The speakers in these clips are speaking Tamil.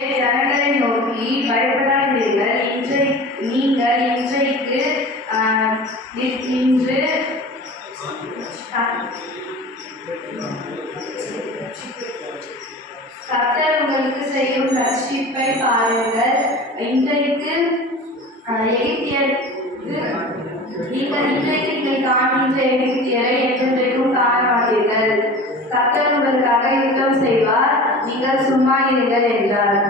ஜனங்களை நோக்கி பயப்படாதீர்கள், நீங்கள் இன்றைக்கு இன்று கர்த்தர் உங்களுக்கு செய்யும் ரட்சிப்பை பாருங்கள். இன்றைக்கு நீங்கள் காண்கின்ற எகிப்தியரை என்றென்றைக்கும் காண மாட்டீர்கள். கர்த்தர் உங்களுக்காக யுத்தம் செய்வார், நீங்கள் சும்மா இருங்கள் என்றார்.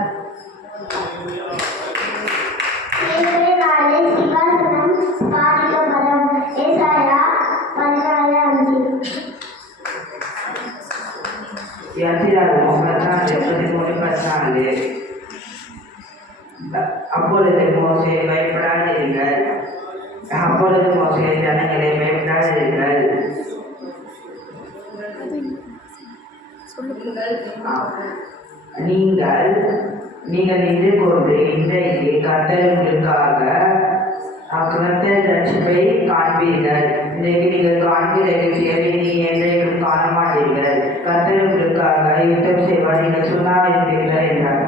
அப்பொழுது மோசே பயப்படாதீர்கள், அப்பொழுது மோசே ஜனங்களை பயப்படாதீர்கள், நீங்கள் நின்று கொண்டு இன்றைக்கு கர்த்தர் உங்களுக்காக கர்த்தர் ரட்சிப்பை காண்பீர்கள். இன்றைக்கு நீங்கள் காண்கிற எகிப்தியரை நீங்கள் என்றைக்கும் காண மாட்டீர்கள். கர்த்தர் உங்களுக்காக யுத்தம் செய்வார், நீங்கள் சும்மா இருப்பீர்கள் என்றார்.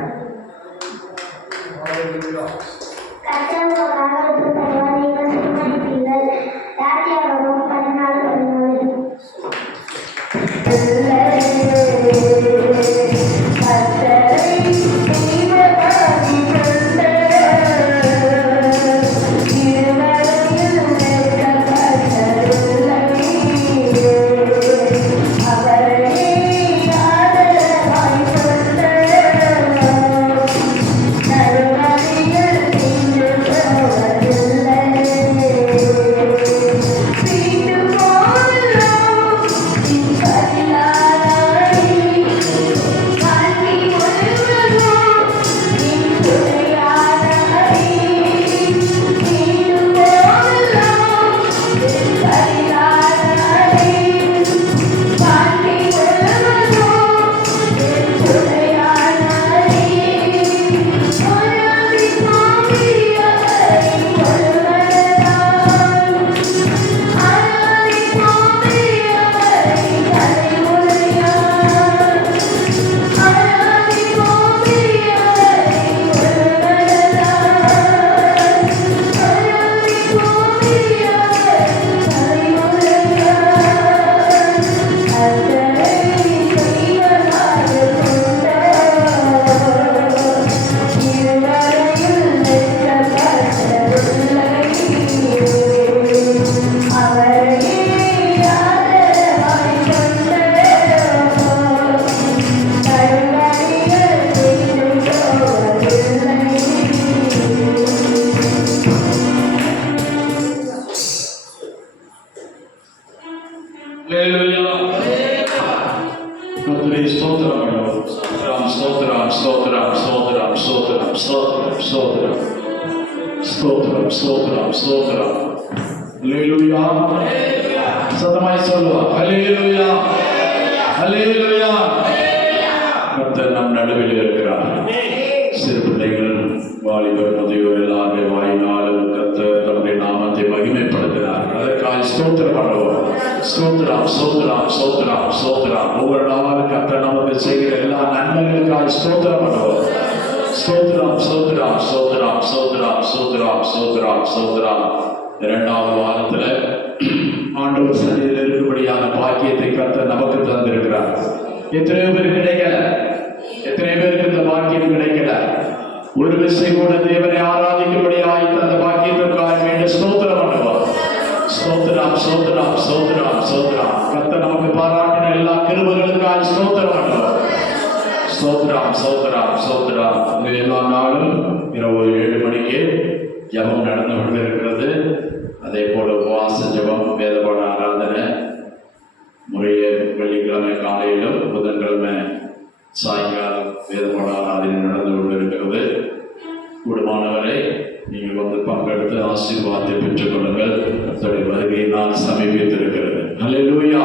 சத்தமாய் சொல்லுவோம், ஹல்லேலூயா, ஹல்லேலூயா. கர்த்தர் நம் நடுவில் இருக்கிறார். சிறு பிள்ளைகள், வாலிபர், முதியோர் எல்லாருடைய வாயினாலும் கர்த்தர் தம்முடைய நாமத்தை மகிமைப்படுத்தினார். அதற்காக ஸ்தோத்திரம் பண்ணுவோம். ஸ்தோத்திரம், ஸ்தோத்திரம், ஸ்தோத்திரம், ஸ்தோத்திரம். ஒவ்வொரு நாளும் கர்த்தர் நமக்கு செய்கிற எல்லா நன்மைகளுக்காக ஸ்தோத்திரம் பண்ணுவோம். ஸ்தோத்திரம், ஸ்தோத்திரம், ஸ்தோத்திரம், ஸ்தோத்திரம், ஸ்தோத்திரம், ஸ்தோத்திரம், ஸ்தோத்திரம். இரண்டாவது வாரத்துல ஆண்டவர் சன்னிதியில் இருக்கும்படியான பாக்கியத்தை கர்த்தர் நமக்கு தந்திருக்கிறார். எத்தனையோ பேர் கிடைக்கல, எத்தனை பேருக்கு இந்த பாக்கியம் கிடைக்கல. ஒரு விசை கூட தேவனை ஆராதிக்கும்படியாய் அந்த பாக்கியத்திற்காக மீண்டும் ஸ்தோத்திரம் பண்ணுவோம். ஸ்தோத்திரம், ஸ்தோத்திரம், ஸ்தோத்திரம், ஸ்தோத்திரம். கர்த்தர் நமக்கு பாராட்டின எல்லா கிருபைகளுக்காக ஸ்தோத்திரம் பண்ணுவோம். ஸ்தோத்திரம், ஸ்தோத்திரம், ஸ்தோத்திரம். எல்லா நாளும் இரவு 7 மணிக்கு ஜபம் நடந்து கொண்டிருக்கிறது. அதே போல உபவாச ஜபம், வேதபாட ஆராதனை முறையே வெள்ளிக்கிழமை காலையிலும் புதன்கிழமை சாயங்காலம் வேதபாட ஆராதனை நடந்து கொண்டிருக்கிறது. கூடுமானவரை நீங்கள் வந்து பங்கெடுத்து ஆசீர்வாதத்தை பெற்றுக் கொள்ளுங்கள். கர்த்தருடைய வருகை நான் சமீபித்திருக்கிறது. ஹல்லேலூயா,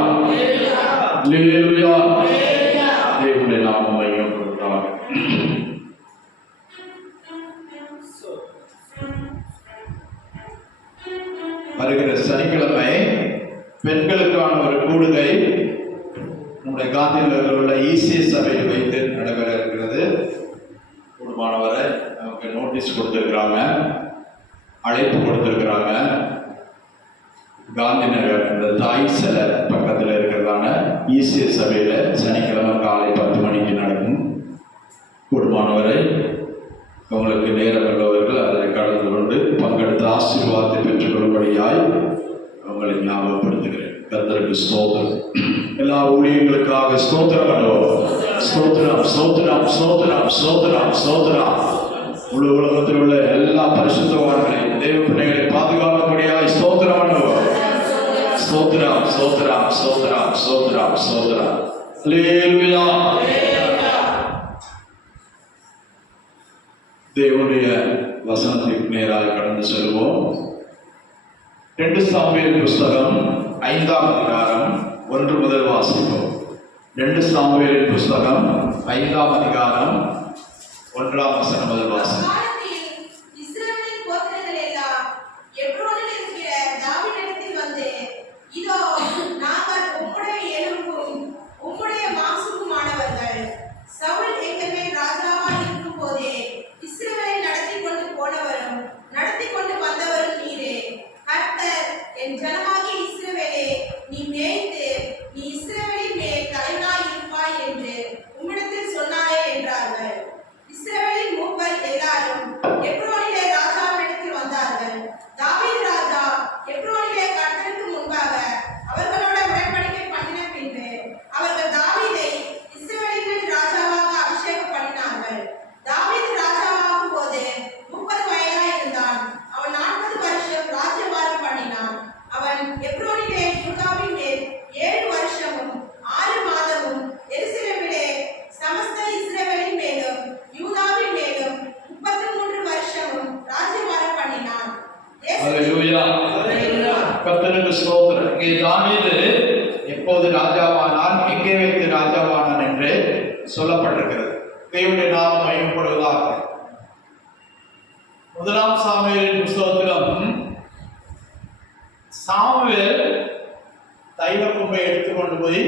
ஹல்லேலூயா. தேவனுடைய நாமம் மையப்படுவதாக. வருகிற சனிக்கிழமை பெண்களுக்கான ஒரு கூடுகை நம்முடைய காந்திநகரில் உள்ள ஈசிய சபையில் வைத்து நடைபெற இருக்கிறது. குடும்பமானவரை நமக்கு நோட்டீஸ் கொடுத்துருக்குறாங்க, அழைப்பு கொடுத்துருக்குறாங்க. காந்தி நகர் இந்த தாய் சிலை பக்கத்தில் இருக்கிறதான ஈசிய சபையில் சனிக்கிழமை காலை 10 மணிக்கு நடக்கும். குடும்பமானவரை உங்களுக்கு நேரம் உள்ளவர்கள் அதில் கலந்து கொண்டு பங்கெடுத்து ஆசீர்வாதத்தை பெற்றுக்கொள்ளும்படியாய் உங்களை ஞாபகப்படுத்துகிறேன். கர்த்தருக்கு ஸ்தோத்திரம். எல்லா ஊழியர்களுக்காக ஸ்தோத்திரம் பண்ணுவோம். ஸ்தோத்திரம், ஸ்தோத்திரம், ஸ்தோத்திரம், ஸ்தோத்திரம், ஸ்தோத்திரம். முழு உலகத்தில் உள்ள எல்லா பரிசுத்தவான்களையும் தேவ பிள்ளைகளை பாதுகாக்கும்படியாய் ஸ்தோத்திரம் பண்ணுவோம். ஸ்தோத்திரம், ஸ்தோத்திரம், ஸ்தோத்திரம், ஸ்தோத்திரம், ஸ்தோத்திரம். அல்லேலூயா. தேவனுடைய வசனத்திற்கு நேராக கடந்து செல்வோம். 2 சாமுவேல் புஸ்தகம் 5ஆம் அதிகாரம் 1 முதல் வாசிப்போம். 2 சாமுவேல் புஸ்தகம் 5ஆம் அதிகாரம் 1ஆம் வசனம் முதல் வாசிப்போம். கர்த்தருக்கு ஸ்தோத்திரம். இங்கே தாவீது எப்போது ராஜாவானான், எங்கே வைத்து ராஜாவானான் என்று சொல்லப்பட்டிருக்கிறது. தேவனுடைய நாமம் மகிமைப்படுவதாக. 1ஆம் சாமுவேல் புஸ்தகத்திலும் சாமுவேல் தைலக்கும்பை எடுத்துக்கொண்டு போய்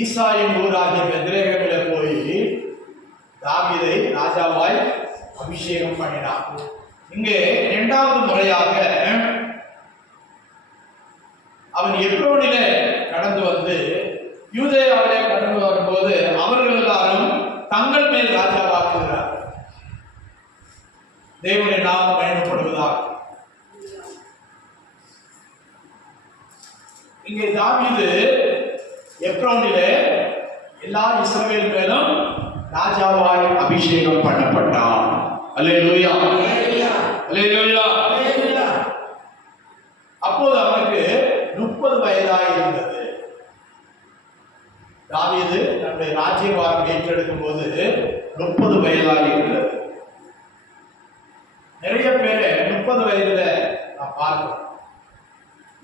ஈசாயின் ஊராகிய பெத்லேகேமிலே போய் தாவீதை ராஜாவாய் அபிஷேகம் பண்ணினார். இங்கே 2வது முறையாக அவன் எப்ரோனிலே கடந்து வந்து யூதேயாவிலே கடந்து வரும்போது அவர்கள் எல்லாரும் தங்கள் மேல் ராஜாவாக்குகிறார். தேவனுடைய நாமம் பயணப்படுவதாக. இங்கே தாவீது எப்ரோனிலே எல்லா இஸ்ரவேல் மேலும் ராஜாவாய் அபிஷேகம் பண்ணப்பட்டான். அல்லேலூயா, அல்லேலூயா. அப்போது அவனுக்கு 30 வயதாய் இருந்தது. தாவீது தன்னுடைய ராஜ்யபாரம் ஏற்றெடுக்கும் போது 30 வயதாய் இருந்தது. நிறைய பேரை 30 வயதுல நான் பார்க்கிறோம்.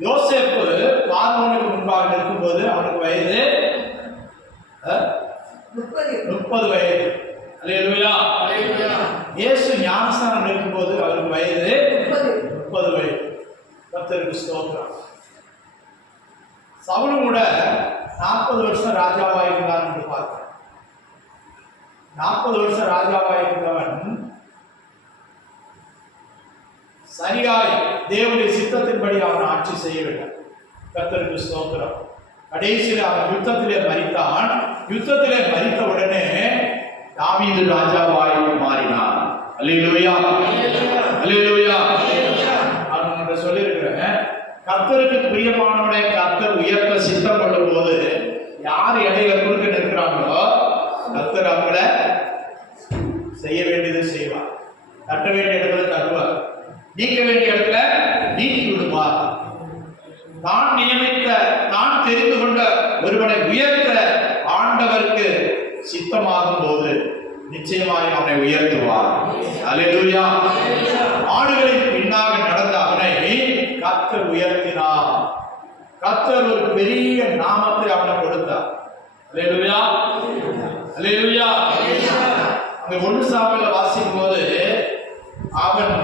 யோசேப்பு பார்வோனுக்கு முன்பாக இருக்கும்போது அவனுக்கு வயது 30 வயது. அல்லேலூயா, அல்லேலூயா. இயேசு ஞானஸ்நானம் எடுக்கும்போது அவருக்கு வயது 30 வயது. கர்த்தருக்கு ஸ்தோத்திரம். சவுலும் கூட 40 வருஷம் ராஜாவாக இருந்தான் என்று பார்க்கிறோம். 40 வருஷம் ராஜாவாக இருந்தவன் சரியாய் தேவனுடைய சித்தத்தின்படி அவன் ஆட்சி செய்யவில்லை. கர்த்தருக்கு ஸ்தோத்திரம். கடைசியில் அவன் யுத்தத்திலே மரித்தான். யுத்தத்திலே மரித்த உடனே தாவீது ராஜாவாய் மாறினான். அல்லேலூயா, அல்லேலூயா. நான் சொல்லியிருக்கிறேன், கர்த்தருக்கு பிரியமானவனை கர்த்தர் உயர்த்த சித்தம் பண்ணும் போது யார் இடையில குறுக்க நிற்கிறாங்களோ கர்த்தர் அவங்கள செய்ய வேண்டியது செய்வார். தட்ட வேண்டிய இடத்துல தட்டுவார், நீக்க வேண்டிய இடத்துல நீக்கி விடுவார். தான் நியமித்த, தான் தெரிந்து கொண்ட ஒருவனை உயர்த்த ஆண்டவருக்கு சித்தமாகும் போது நிச்சயமாய் அவனை உயர்த்துவார். அல்லேலூயா. ஆடுகளின் பின்னாக நடந்த அவனை கர்த்தர் உயர்த்தினார். கர்த்தர் ஒரு பெரிய நாமத்தை அவனுக்கு கொடுத்தார். அல்லேலூயா, அல்லேலூயா. அங்க 1 சாமுவேல் வாசிக்கும் போது அவன்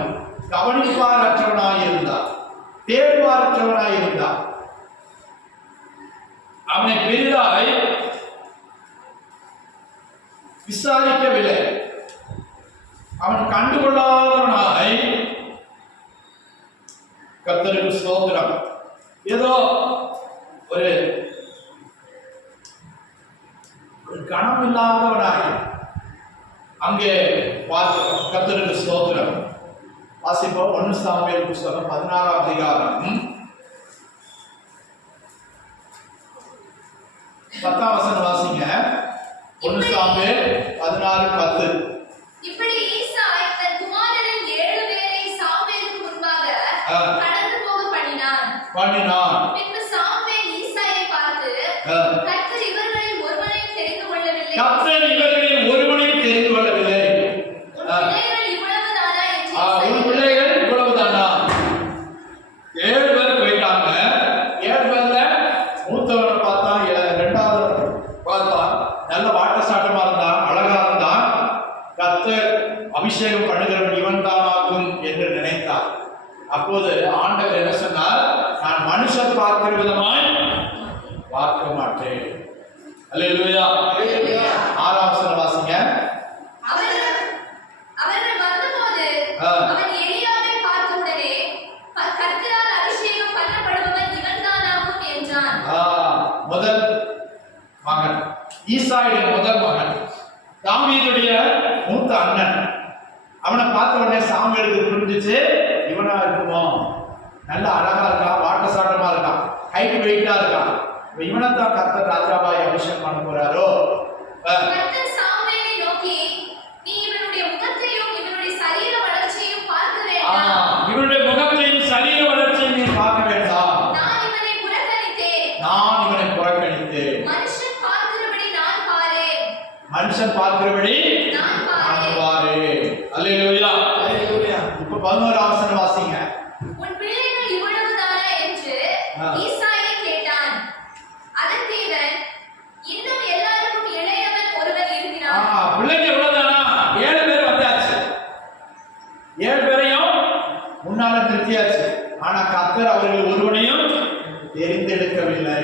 கவனிப்பாரற்றவனாய் இருந்தான், தேர்வாரற்றவனாய் இருந்தான். அவனை பெரிதாய் விசாரிக்கவில்லை. அவன் கண்டுகொள்ளாதவனாய், கர்த்தருக்கு ஸ்தோத்திரம், ஏதோ ஒரு கணம் இல்லாதவனாய் அங்கே பார்க்கிறோம். கர்த்தருக்கு ஸ்தோத்திரம். வாசிப்போம் 1 சாமுவேல் புத்தகம் 16ஆம் அதிகாரம் 10ஆம் வசனம் வாசிங்க. 1 சாமுவேல் 16:10. இப்படி ஈசாய் தன் குமாரரில் 7 பேரை சாமுவேலுக்கு முன்பாக கடந்து போக பண்ணினான். பின்பு சாமுவேல் ஈசாயை பார்த்து, கர்த்தர் இவர்களில் ஒருவனையும் தெரிந்து கொள்ளவில்லை. உன் பிள்ளைகள் இவ்வளவுதானா? 7 பேர் போயிட்டாங்க. 7 பேர்ல மூத்தவனை பார்த்தா, இரண்டாவது பார்த்தா நல்ல வாட்டசாட்டமா இருந்தான், அழகா இருந்தான். கர்த்தர் அபிஷேகம் பண்ணுகிறவன் இவன் தானாக்கும் என்று நினைத்தார். அப்போது ஆண்டவர் என்ன சொன்னார்? நான் மனுஷர் பார்க்கிற விதமாய் பார்க்க மாட்டேன். அல்லேலூயா. 6ஆம் வசனம் வாசிங்க. அவர்கள் வந்தபோது அவன் எலியாவை பார்த்தவுடனே, கர்த்தரால் அபிஷேகம் பண்ணப்படுபவன் இவன்தானாகும் என்றான். முதல் மகன், ஈசாயுடைய முதல் மகன், தாவீதுடைய மூத்த அண்ணன். அவனை பார்த்த உடனே சாமுவேலுக்கு புரிஞ்சிச்சு, இவனா இருக்குமோ, நல்ல அழகா இருக்கான், வாட்டசாட்டமா இருக்கான், ஹைட் வெயிட்டா இருக்கான், இவனைத்தான் கர்த்தர் ராஜாவாய் அபிஷேகம் பண்ண போறாரோ. கர்த்தர் சாமுவேலை நோக்கி, நீ இவனுடைய முகத்தையும் இவனுடைய சரீர வளர்ச்சியையும் பார்க்க வேண்டாம். இவனுடைய முகத்தையும் சரீர வளர்ச்சியையும் நீ பார்க்க வேண்டாம். நான் இவனை புறக்கணித்தேன். மனுஷன் பார்க்கிறபடி நான் பாரேன். அல்லேலூயா. இப்ப 11ஆம் வசனம் வாசிங்க. உன் பிள்ளைகள் இவ்வளவுதானா என்று ஈசாயை கேட்டான். அதற்கு இவன், இன்னும் எல்லாருக்கும் இளையவன் ஒருவன் இருக்கிறான். பிள்ளைங்க இவ்வளவுதானா? 7 பேர் வந்தாச்சு. 7 பேரையும் முன்னால நிறுத்தியாச்சு. ஆனா கர்த்தர் அவர்கள் ஒருவனையும் தெரிந்தெடுக்கவில்லை.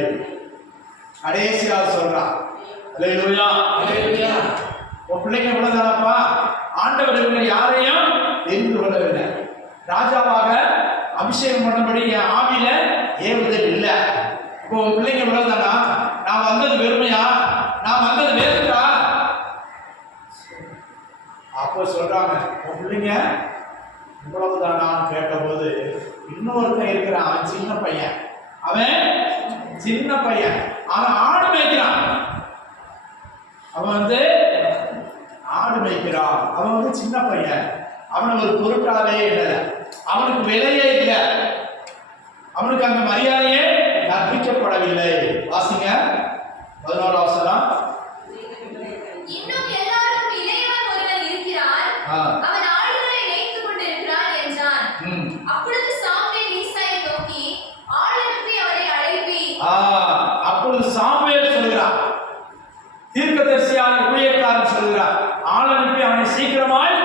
கடைசியாக சொல்றான். அல்லேலூயா. உன் பிள்ளைங்க இவ்வளவுதானப்பா? ஆண்டவர் இவங்க யாரையும் தெரிந்து கொள்ளவில்லை. ராஜாவாக அபிஷேகம் பண்ணபடி என் ஆவியில ஏவுதல் இல்லை. இப்போ உன் பிள்ளைங்க இவ்வளவுதானா? நான் வந்தது வெறுமையா? நான் வந்தது வேறுடா? அப்போ சொல்றாங்க, உன் பிள்ளைங்க இவ்வளவுதானான்னு கேட்டபோது, இன்னொருத்தன் இருக்கிறான், அவன் சின்ன பையன். அவன் ஆடு மேய்க்கிறான். அவன் சின்ன பையன். அவனை ஒரு பொருட்டாவே இல்லை, அவனுக்கு விலையே இல்லை, அவனுக்கு அந்த மரியாதையே கற்பிக்கப்படவில்லை. வாசிங்க 11ஆம் வசனம். இன்னும் எல்லாருக்கும் இளையவன் ஒருவன் இருக்கிறான், அவன் ஆடுகளை மேய்த்துக் கொண்டிருக்கிறான் என்றான். அப்பொழுது சாமுவேல் ஈசாயை நோக்கி, ஆள் அனுப்பி அவரை அழைப்பி. அப்பொழுது சாமுவேல் சொல்கிறான், தீர்க்கதரிசியான ஊழியக்காரன் சொல்கிறான், ஆள் அனுப்பி அவனை சீக்கிரமாய்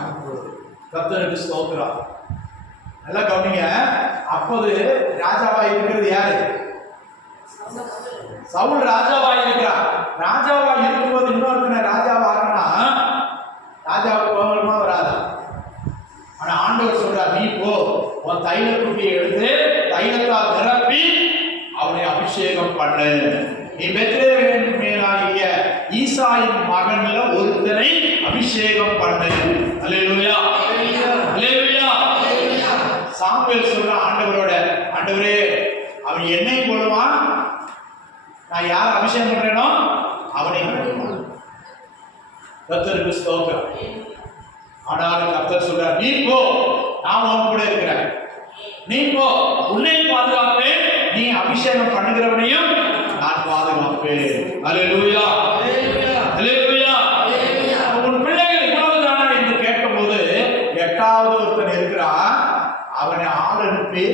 அனுப்பு. கர்த்தருக்கு ஸ்தோத்திரம். நல்லா கவனிங்க. அப்போது ராஜாவாய் இருக்கிறது யாரு? சவுல் ராஜாவாய் இருக்கிறார். ராஜாவாய் இருக்கும்போது இன்னொருத்தனை ராஜாவாக்குனா ராஜாவுக்கு கோபமா வராதா? ஆனா ஆண்டவர் சொல்றார், நீ போ, உன் தைல குப்பியை எடுத்து தைலத்தால் நிரப்பி அவனை அபிஷேகம் பண்ணு. நீ பெத்லெகேமின் மேலாகிய ஈசாயின் மகன்ல ஒருத்தனை அபிஷேகம் பண்ணு. அல்லேலூயா. சாமுவேல் சொல்ற ஆண்டவரோட, ஆண்டவரே அவன் என்னை போடுவான், நான் யார் அபிஷேகம் பண்றேனோ அவனை போடுவான். கர்த்தருக்கு ஸ்தோத்திரம். ஆனாலும் கர்த்தர் சொல்றார், நீ போ, நான் உன் கூட இருக்கிறேன், நீ போ, உன்னை பாதுகாப்பேன், நீ அபிஷேகம் பண்ணுகிறவனையும் நான் பாதுகாப்பேன். அல்லேலூயா. உன் பிள்ளைகள் இவ்வளவுதானா என்று கேட்கும்போது 8வது ஒருத்தன் இருக்கிறான், அவனை ஆள் அனுப்பி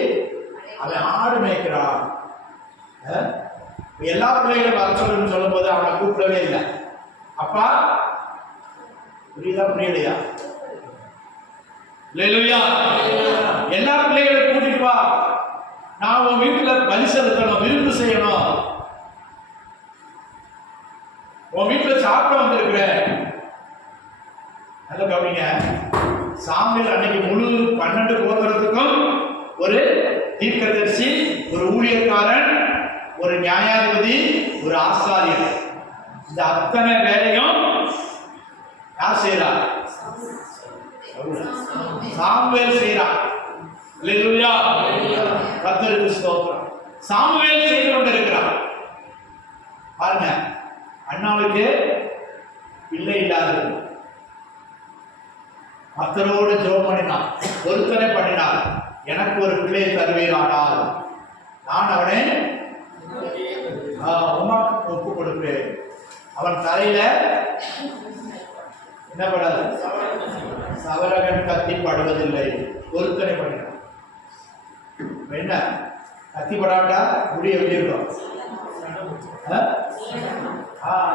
அவன் ஆடு மேய்க்கிறான். எல்லா பிள்ளைகளும் வர சொல்லுன்னு சொல்லும் போது அவனை கூப்பிடவே இல்லை. அப்பா புரியுதா புரியலையா? எல்லா பிள்ளைகளும் கூட்டிட்டு வா, நான் உன் வீட்டுல பலி செலுத்தணும், விருந்து செய்யணும். உன் வீட்டுல சாப்பிட வந்திருக்கிற. நல்ல கவனிங்க, சாமுவேல் அன்னைக்கு முழு 12 கோத்திரத்துக்கும் ஒரு தீர்க்கதரிசி, ஒரு ஊழியக்காரன், ஒரு நியாயாதிபதி, ஒரு ஆசாரியர். இந்த அத்தனை வேலையும் யார் செய்யறார்? சாமுவேல் செய்யறார். அல்லேலூயா, கர்த்தருக்கு ஸ்தோத்திரம். சாமுவேல் செய்து கொண்டிருக்கிறார். பாருங்க, அண்ணாவுக்கு பிள்ளை இல்லாதது, கர்த்தரோடு ஜெபம் பண்ணினார், பொருத்தனை பண்ணினார். எனக்கு ஒரு பிள்ளையை தருவீரானால் நான் அவனை உமாக்கு ஒப்பு கொடுப்பேன். அவன் தலையில என்ன படாது? சவரகன் கத்தி படுவதில்லை. பொருத்தனை பண்ணினான். என்ன கத்தி படாட்டா முடி எப்படி இருக்கும்?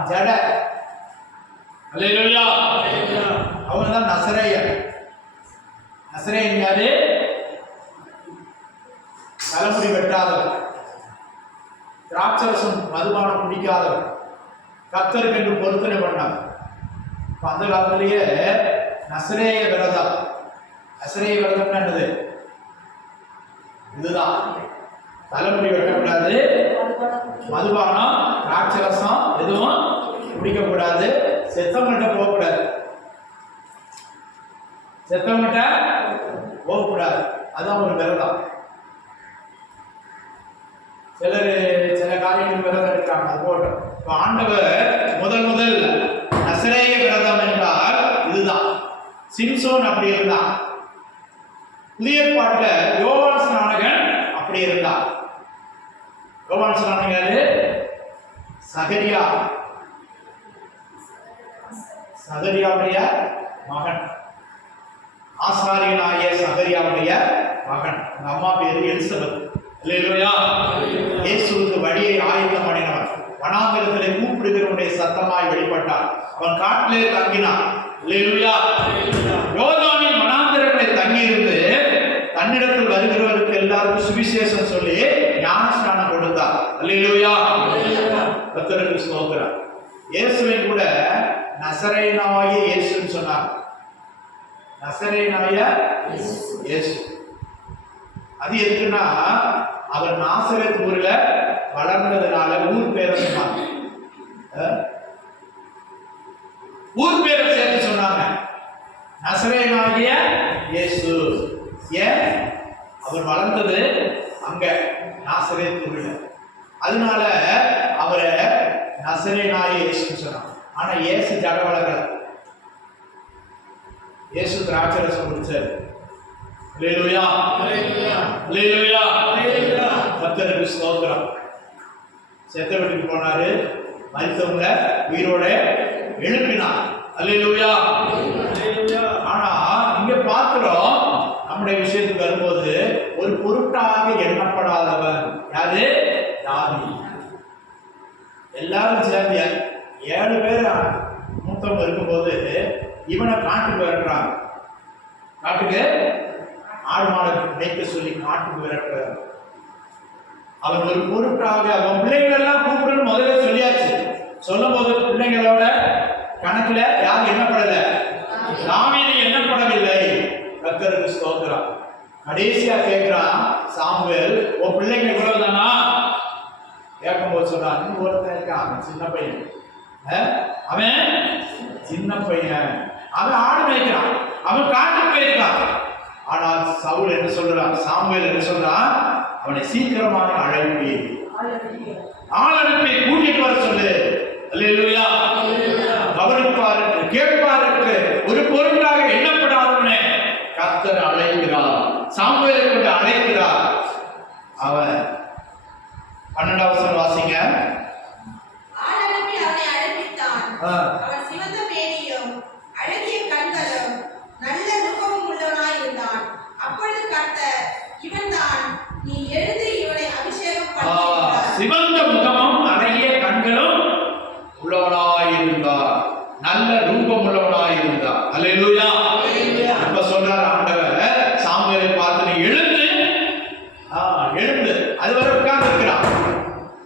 ஜட. அல்லேலூயா. அவன் தான் நசரேயன். நசரேயன் யாரு? தலைமுடி வெட்டாதவன், திராட்சரசம் மதுபானம் குடிக்காதவன், கர்த்தருக்கு என்று பொருத்தனை பண்ணான். அந்த காலத்திலேயே நசரேய விரதம். நசரேய விரதம் என்னது? இதுதான். தலைமுடி வெட்டக்கூடாது, மதுபானம் திராட்சரசம் எதுவும் குடிக்கக்கூடாது, செத்தவங்கிட்ட போகக்கூடாது, செத்தவங்கிட்ட போகக்கூடாது. அதுதான் ஒரு விரதம். சில காரியங்கள் விரதம் எடுக்கிறாங்க, அது போட்டோம். இப்போ ஆண்டவர் முதல் நசரேய விரதம் என்றால் இதுதான். சிம்சோன் அப்படி இருந்தான். புதிய ஏற்பாட்டில் யோவான் ஸ்நானகன் அப்படி இருந்தான். யோவான் ஸ்நானகன் யாரு? சகரியா, சகரியாவுடைய மகன், ஆசாரியனாகிய சகரியாவுடைய மகன். அந்த அம்மா பேரு எலிசபெத். அல்லேலூயா. இயேசுவுக்கு வழியை ஆயத்தம் பண்ணினவன். வனாந்திரத்திலே கூப்பிடுகிறவனுடைய சத்தமாய் வெளிப்பட்டான். அவன் காட்டிலே தங்கினான். அல்லேலூயா. யோர்தானின் வனாந்திரத்திலே தங்கியிருந்து தன்னிடத்தில் வருகிறவருக்கு எல்லாருக்கும் சுவிசேஷம் சொல்லி ஞானஸ்நானம் கொடுத்தார். அல்லேலூயா. கர்த்தருக்கு ஸ்தோத்திரம். இயேசுவை கூட நசரேயனாகிய இயேசுன்னு சொன்னார். நசரேயனாகிய இயேசு. அது எதுக்குன்னா, அவர் நாசரேத் ஊர்ல வளர்ந்ததுனால ஊர் பேரை சொன்னாங்க. ஊர் பேரை சேர்த்து சொன்னாங்க, நசரேயனாகிய இயேசு. ஏன்? அவர் வளர்ந்தது அங்க நாசரேத் ஊர்ல. அதனால அவரை நசரேயனாகிய இயேசுன்னு சொன்னாங்க. ஆனா இயேசு ஜட வளரல. இயேசு திராட்சரசம் குடிச்சாரு. அல்லேலூயா, அல்லேலூயா, அல்லேலூயா. கர்த்தருக்கு ஸ்தோத்திரம். செத்த வீட்டுக்கு போனாரு, மரித்தவங்க உயிரோட எழுப்பினார். அல்லேலூயா. ஆனா இங்க பார்க்கிறோம், நம்முடைய விஷயத்துக்கு வரும்போது ஒரு பொருட்டாக எண்ணப்படாதவன் யாரு? தாவீது. எல்லாரும் சேர்ந்து 7 பேர் மூத்தவங்க இருக்கும்போது இவனை காட்டுக்கு விரட்டுறாங்க. காட்டுக்கு ஆடு மாடு மேய்க்க சொல்லி காட்டுக்கு விரட்டுறார். அவன் ஒரு பொருட்டாக, அவன் பிள்ளைகள் எல்லாம் கூப்பிட்டு முதல்ல சொல்லியாச்சு. சொல்லும் போது பிள்ளைங்களோட கணக்குல யார் எண்ணப்படல? தாவீது எண்ணப்படவில்லை. கர்த்தருக்கு ஸ்தோத்திரம். கடைசியா கேட்கிறான் சாமுவேல், உன் பிள்ளைங்க இவ்வளவுதானா? கேட்கும்போது சொல்றான், இன்னும் ஒருத்தன் இருக்கான், சின்ன பையன். அவன் சின்ன பையன், அவன் ஆடு மேய்க்கிறான், அவன் காட்டுக்கு போயிருக்கான். ஆனால் சவுல் என்ன சொல்றான்? சாமுவேல் என்ன சொல்றான்? அவனை சீக்கிரமாக அழைப்பி, ஆள் அனுப்பி கூட்டிட்டு வர சொல்லு. அல்லேலூயா. கவனிப்பாருக்கு, கேட்பாருக்கு, ஒரு பொருட்டாக எண்ணப்படாதவனே கர்த்தர் அழைக்கிறார். சாமுவேலை கொண்டு அழைக்கிறார். அவன் 12வது வசனம் வாசிங்க. ஆள் அனுப்பி அவனை அழைப்பித்தான். அவன் சிவந்த மேனியும் அழகிய கண்களும் நல்ல ரூபமும் உள்ளவனாய் இருந்தான். அப்பொழுது கர்த்தர், இவன்தான், நீ எழுந்து இவனை அபிஷேகம் பண்ணு. சிவந்த முகமும் அழகிய கண்களும் உள்ளவனாயிருந்தார், நல்ல ரூபம் உள்ளவனாயிருந்தார். அல்லேலூயா. அப்ப சொல்றார் ஆண்டவர் சாமுவேலை பார்த்து, நீ எழுந்து அதுவரை உட்கார்ந்து இருக்கிறான்.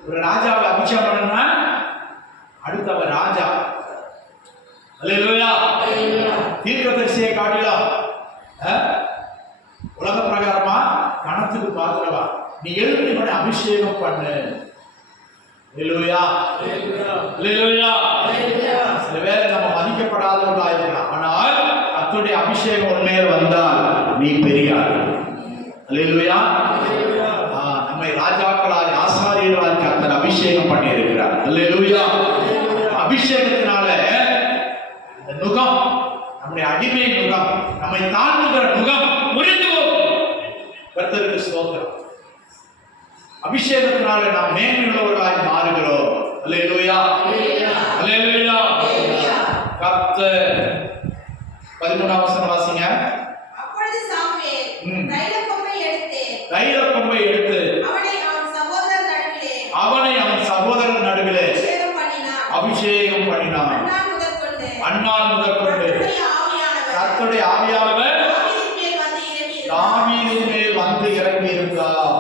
ஒரு ராஜாவை அபிஷேகம் பண்ணா அடுத்த அடுத்தவர் ராஜா. அல்லேலூயா. தீர்க்கதரிசியை காட்டிலும் உலக பிரகாரமா கணத்துக்கு பாக்குறவா, நீ எழுதி பண்ண அபிஷேகம் பண்ணு. அல்லேலூயா. அல்லேலூயா. சில வேளை நம்ம மதிக்கப்படாதவர்களா இருக்கலாம், ஆனால் கர்த்தருடைய அபிஷேகம் உண்மையில வந்தால் நீ பெரியார். அல்லேலூயா. நம்மை ராஜாக்களாய் ஆசாரியர்களாய் கர்த்தர் அபிஷேகம் பண்ணி இருக்கிறார். அல்லேலூயா. அபிஷேகத்தினால இந்த நுகம், நம்முடைய அடிமை நுகம், நம்மை தாழ்த்துகிற நுகம் முறிந்து போகும். கர்த்தருக்கு ஸ்தோத்திரம். அபிஷேகத்தினால நாம் மேன்மையுள்ளவர்களாய் மாறுகிறோம். அல்லேலூயா. அல்லேலூயா. கர்த்தர் 13ஆம் வசனம் வாசிங்க. அப்பொழுது சாமுவேல் தைலக்கொம்பை எடுத்து அவனை அவன் சகோதரர் நடுவிலே அபிஷேகம் பண்ணினான். அந்நாள் முதற்கொண்டு கர்த்தருடைய ஆவியானவர் தாவீதின் மேல் வந்து இறங்கி இருந்தார்.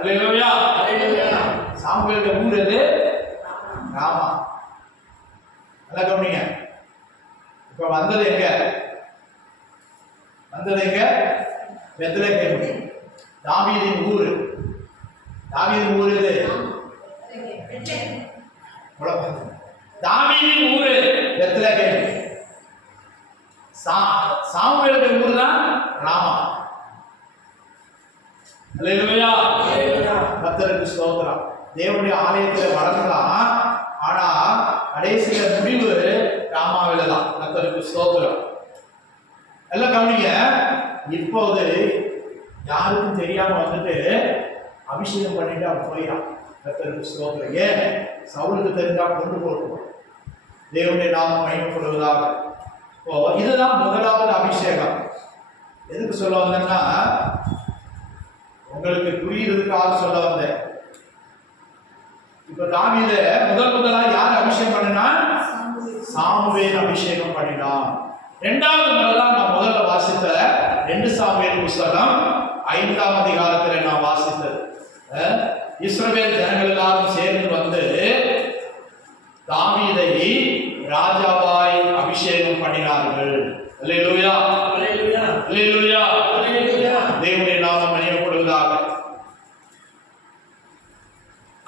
அல்லேலூயா. சாமுவேலுடைய ஊர் எது? ராமா. நல்லா கவனிங்க. இப்ப வந்தது எங்க? பெத்லகேம். தாவீதின் ஊர். தாவீதின் ஊர் எது? தாவீதின் ஊர் பெத்லகேம். சாமுவேலுடைய ஊர் தான் ராமா. அல்லேலூயா. கர்த்தருக்கு ஸ்தோத்திரம். தேவனுடைய ஆலயத்தில் வளர்ந்தான், ஆனா கடைசியில முடிவு ராமாவில தான். கர்த்தருக்கு ஸ்தோத்திரம். எல்லாம் கவனிங்க. இப்போது யாருக்கும் தெரியாம வந்துட்டு அபிஷேகம் பண்ணிட்டு அவன் போயிடான். கர்த்தருக்கு ஸ்தோத்திரம். ஏன்? சவுலுக்கு தெரிஞ்சா கொண்டு போடுவோம். தேவனுடைய நாமம் மகிமைப்படுவதாக. இதுதான் முதலாவது அபிஷேகம். எதுக்கு சொல்ல வந்தேன்னா, உங்களுக்கு புரியுறதுக்காக சொல்ல வந்தேன். இப்ப தாவீதை முதலா யார் அபிஷேகம் பண்ணினா? சாமுவேல் அபிஷேகம் பண்ணினான். இரண்டாவது முறைதான் நான் முதல்ல வாசித்த 2 சாமுவேல் புத்தகம் 5ஆம் அதிகாரத்தில் நான் வாசித்தது. இஸ்ரவேல் ஜனங்கள் எல்லாரும் சேர்ந்து வந்து தாவீதை ராஜாவாய் அபிஷேகம் பண்ணினார்கள். அல்லேலூயா. அல்லேலூயா. அல்லேலூயா. தேவனுடைய நாமம் மகிமைப்படுவதாக.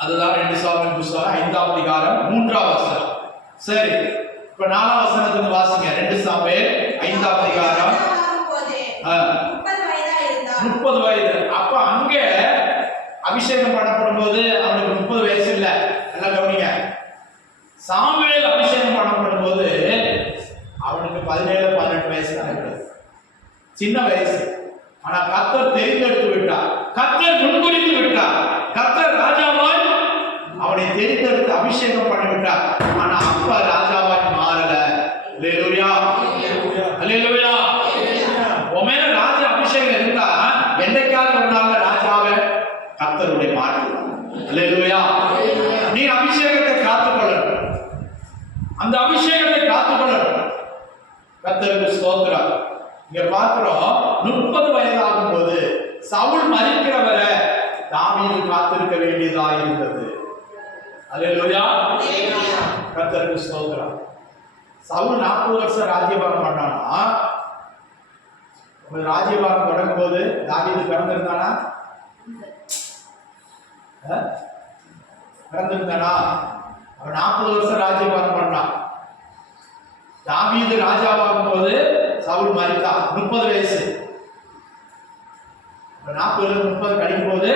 அதுதான் 2 சாமுவேல் புத்தகம் 5ஆம் அதிகாரம் 3ஆம் வசனம். சரி, இப்ப 4ஆம் வசனத்திலிருந்து வாசிங்க. 2 சாமுவேல் 5ஆம் அதிகாரம் 30 வயது. அப்ப அங்க அபிஷேகம் பண்ணப்படும் போது அவனுக்கு 30 வயசு இல்ல. நல்லா கவனிங்க. சாமுவேல் அபிஷேகம் பண்ணப்படும் போது அவனுக்கு 17-18 வயசு தான். சின்ன வயசு. ஆனா கர்த்தர் தெரிந்தெடுத்து விட்டார். கர்த்தர் முன்குறித்து விட்டார். கர்த்தர் ராஜாவாய் அவனை தெரிந்தெடுத்து அபிஷேகம் பண்ணிவிட்டார். ஆனா அப்ப ராஜாவாய் மாறல. அல்லேலூயா. அல்லேலூயா. உமேல ராஜ அபிஷேகம் இருந்தா என்னைக்காவது ஒரு நாள் ராஜாவை கர்த்தருடைய மாற்றுவார். அல்லேலூயா. நீ அபிஷேகத்தை காத்துக்கொள்ளணும். அந்த அபிஷேகத்தை காத்துக்கொள்ளணும். கர்த்தருக்கு ஸ்தோத்திரம். இங்க பார்க்கிறோம், 30 வயதாகும் போது சவுல் மரிக்கிற வரை தாவீது காத்திருக்க வேண்டியதா இருந்தது. அல்லேலூயா. கர்த்தருக்கு ஸ்தோத்திரம். சவுல் 40 வருஷம் ராஜ்யபாரம் பண்ணானா, ராஜ்யபாரம் தொடங்கும் போது தாவீது பிறந்திருந்தானா? பிறந்திருந்தானா? அவன் 40 வருஷம் ராஜ்யபாரம் பண்ணான். தாவீது ராஜாவாகும் போது சவுல் மரித்தான். 30 வயசு. 40-30 கழிக்கும் போது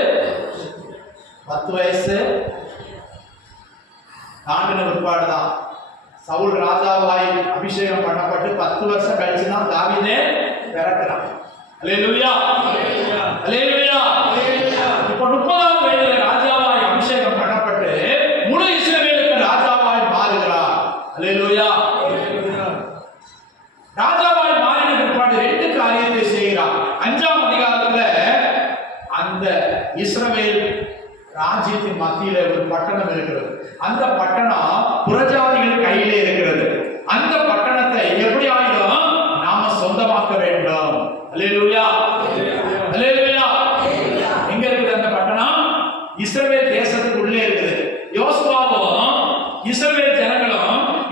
10 வயசு தாண்டின பிற்பாடுதான் சவுல் ராஜாவாய் அபிஷேகம் பண்ணப்பட்டு 10 வருஷம் கழிச்சுதான் தாவீதே பிறக்கிறான். அல்லேலூயா. அல்லேலூயா. இப்ப 30ஆம் வயதுல ராஜாவாய் அபிஷேகம் பண்ணப்பட்டு முழு இஸ்ரவேலுக்கு ராஜாவாய் மாறுகிறார். அல்லேலூயா. ராஜாவாய் மாறின பிற்பாடு 2 காரியத்தை செய்கிறார். 5ஆம் அதிகாரத்துல அந்த இஸ்ரவேல் ராஜ்யத்தின் மத்தியில ஒரு பட்டணம் இருக்கிறது. அந்த பட்டணம் புறஜாதிகள் கையிலே இருக்கிறது. அந்த பட்டணத்தை எப்படி ஆயிடும்? நாம சொந்தமாக்க வேண்டும். அல்லேலூயா. அல்லேலூயா. எங்க இருக்குது அந்த பட்டணம்? இஸ்ரவேல் தேசத்துக்கு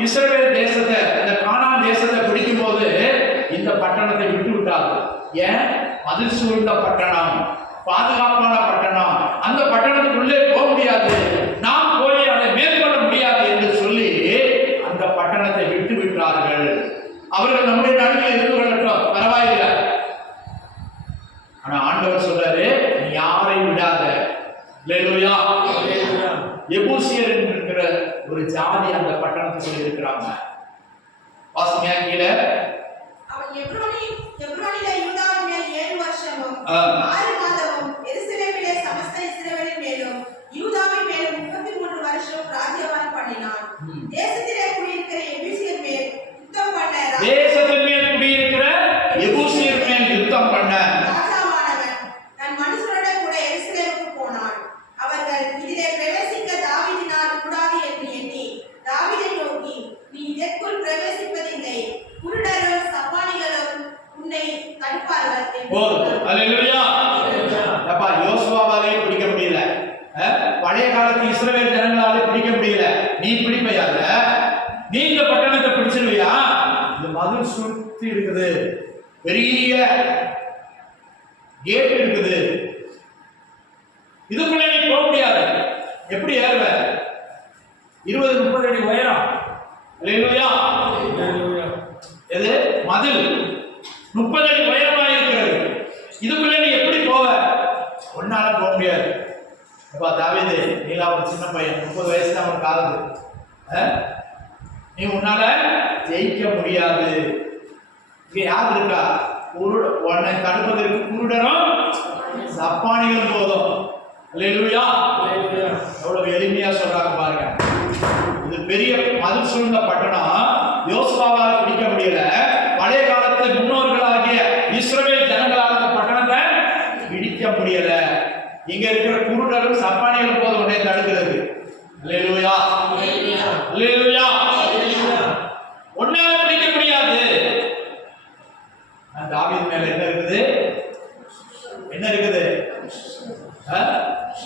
இஸ்ரவேல் தேசத்தை, இந்த கானான் தேசத்தை பிடிக்கும் போது இந்த பட்டணத்தை விட்டு விட்டார்கள். ஏன்? மதில் சூழ்ந்த பட்டணம், பாதுகாப்பான பட்டணம், அந்த பட்டணத்துக்குள்ளே போக முடியாது, நாம் போய் அதை மேற்கொள்ள முடியாது என்று சொல்லி அந்த பட்டணத்தை விட்டு விட்டார்கள். அவர்கள் நம்முடைய நாட்டில் இருந்து கொள்ளட்டும், பரவாயில்லை. ஆனா ஆண்டவர் சொல்றாரு, நீ யாரையும் விடாத. அல்லேலூயா. எபூசியர் என்கிற ஒரு ஜாதி அந்த பட்டணத்துக்குள்ள இருக்கிறாங்க. வாசிங்க கீழே. அவன் எப்ரோனிலே யூதாவின் மேல் 7 வருஷமும் 6 மாதமும் எருசலேமிலே சமஸ்த இஸ்ரவேலின் மேலும் யூதாவின் மேலும் 33 வருஷம் ராஜ்யபாரம் பண்ணினான். தேசத்திலே குடியிருக்கிற எபூசியர் மேல் யுத்தம் பண்ண தேசத்தின் மேல் குடியிருக்கிற எபூசியர் மேல் யுத்தம் பண்ண ராஜாவானவன் தன் மனுஷரோட கூட எருசலேமுக்கு போனான். அவர்கள் இதிலே பிரவேசிக்க தாவீதினால் கூடாது என்று எண்ணி தாவீதை நோக்கி, நீ இதற்குள் பிரவேசிப்பதில்லை, குருடரும் சப்பானிகளும் உன்னை தடுப்பார்கள் என்று. அல்லேலூயா. அப்பா, யோசுவாவாலே பிடிக்க முடியல, பழைய காலத்து இஸ்ரவேல் ஜனங்களாலே பிடிக்க முடியல. நீ பிடிப்பையால நீ இந்த பட்டணத்தை பிடிச்சிருவியா? இந்த மதில் சுற்றி இருக்குது, பெரிய கேட் இருக்குது, இதுக்குள்ள நீ போக முடியாது. எப்படி ஏறுவ? 20-30 அடி உயரம். அல்லேலூயா. எது? மதில் 30 அடி உயரமா இருக்கிறது. இதுக்குள்ள நீ எப்படி போவ? ஒன்னால போக முடியாது. அப்பா தாவீது, நீலா ஒரு சின்ன பையன், 30 வயசு தான் அவனுக்கு ஆகுது. நீ உன்னால ஜெயிக்க முடியாது. இங்க யார் இருக்கா? உன்னை தடுப்பதற்கு குருடரும் சப்பானிகளும் போதும். அல்லேலூயா. எவ்வளவு எளிமையா சொல்றாங்க பாருங்க. இது பெரிய மதில் சூழ்ந்த பட்டணம், யோசுவாவால் பிடிக்க முடியல. பழைய காலத்து முன்னோர்களாகிய இஸ்ரவேல் ஜனங்களால் அந்த பட்டணத்தை பிடிக்க முடியல. இங்க இருக்கிற குருடரும் சப்பானிகளும் போது உடனே தடுக்கிறது. அல்லேலூயா. அல்லேலூயா. ஒன்னால பிடிக்க முடியாது. தாவீது மேல என்ன இருக்குது? என்ன இருக்குது?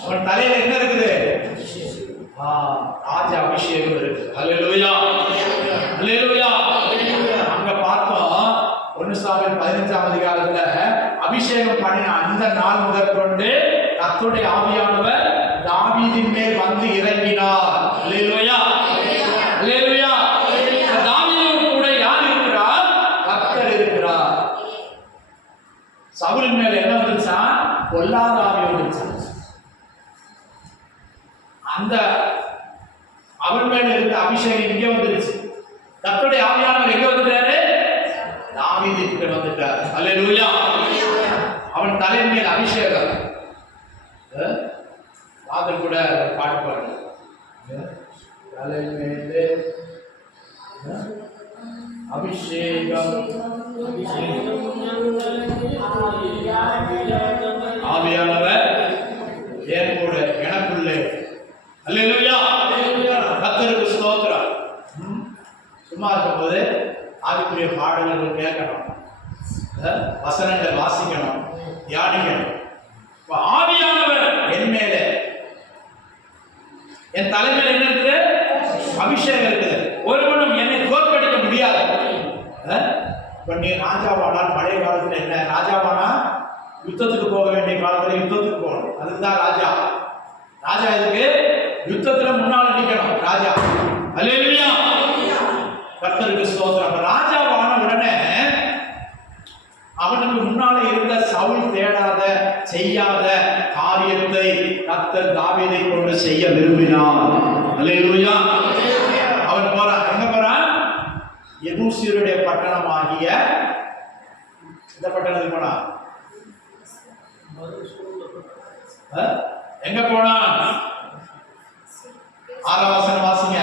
அவன் தலையில என்ன இருக்குது? ராஜ அபிஷேகம் இருக்கு. அல்லேலூயா. அல்லேலூயா. அங்க பார்த்தோம் 1 சாமுவேல் 15ஆம் அதிகாரத்துல அபிஷேகம் பண்ணின அந்த நாள் முதற்கொண்டு கர்த்தருடைய ஆவியானவர் தாவீதின் மேல் வந்து இறங்கினார். அல்லேலூயா. அல்லேலூயா. தாவீதோடு கூட யார் இருக்கிறார்? கர்த்தர் இருக்கிறார். சவுலின் மேல என்ன வந்துச்சா? பொல்லாத ஆவி வந்துச்சு. அந்த அவன் மேல இருந்த அபிஷேகம் இங்கே வந்துருச்சு. கர்த்தருடைய ஆவியானவர் எங்க வந்துட்டாரு? தாவீதுக்கு வந்துட்டார். அல்லேலூயா. அவன் தலையின் மேல் அபிஷேகம். பாதர் கூட பாட்டு பாடு. தலையின் மேலே அபிஷேகம், ஆவியானவர் ஏன் கூட எனக்குள்ளே. அல்லேலூயா. கர்த்தருக்கு ஸ்தோத்திரம். சும்மா இருக்கும்போது ஆவிக்குரிய பாடல்கள் கேட்கணும், வசனங்களை வாசிக்கணும், தியானிக்கணும். ஆவியானவர் என் மேல, என் தலைமையில் என்ன இருக்குது? அபிஷேகம் இருக்குது. ஒருவனும் என்னை தோற்கடிக்க முடியாது. நீ ராஜாவானால் பழைய காலத்துல என்ன? ராஜாவானா யுத்தத்துக்கு போக வேண்டிய காலத்துல யுத்தத்துக்கு போகணும். அதுதான் ராஜா. ராஜா இதுக்கு யுத்தத்துல முன்னால நிக்கணும் ராஜா. அல்லேலூயா. கர்த்தருக்கு ஸ்தோத்திரம். ராஜாவான உடனே அவனுக்கு முன்னால இருந்த சவுல் தேடாத செய்யாத காரியத்தை கர்த்தர் தாவீதை கொண்டு செய்ய விரும்பினார். அல்லேலூயா. அவன் போறான். எங்க போறான்? எபூசியருடைய பட்டணமாகிய இந்த பட்டணத்துக்கு போனான். எங்க போனான்? 6ஆம் வசனம் வாசிங்க.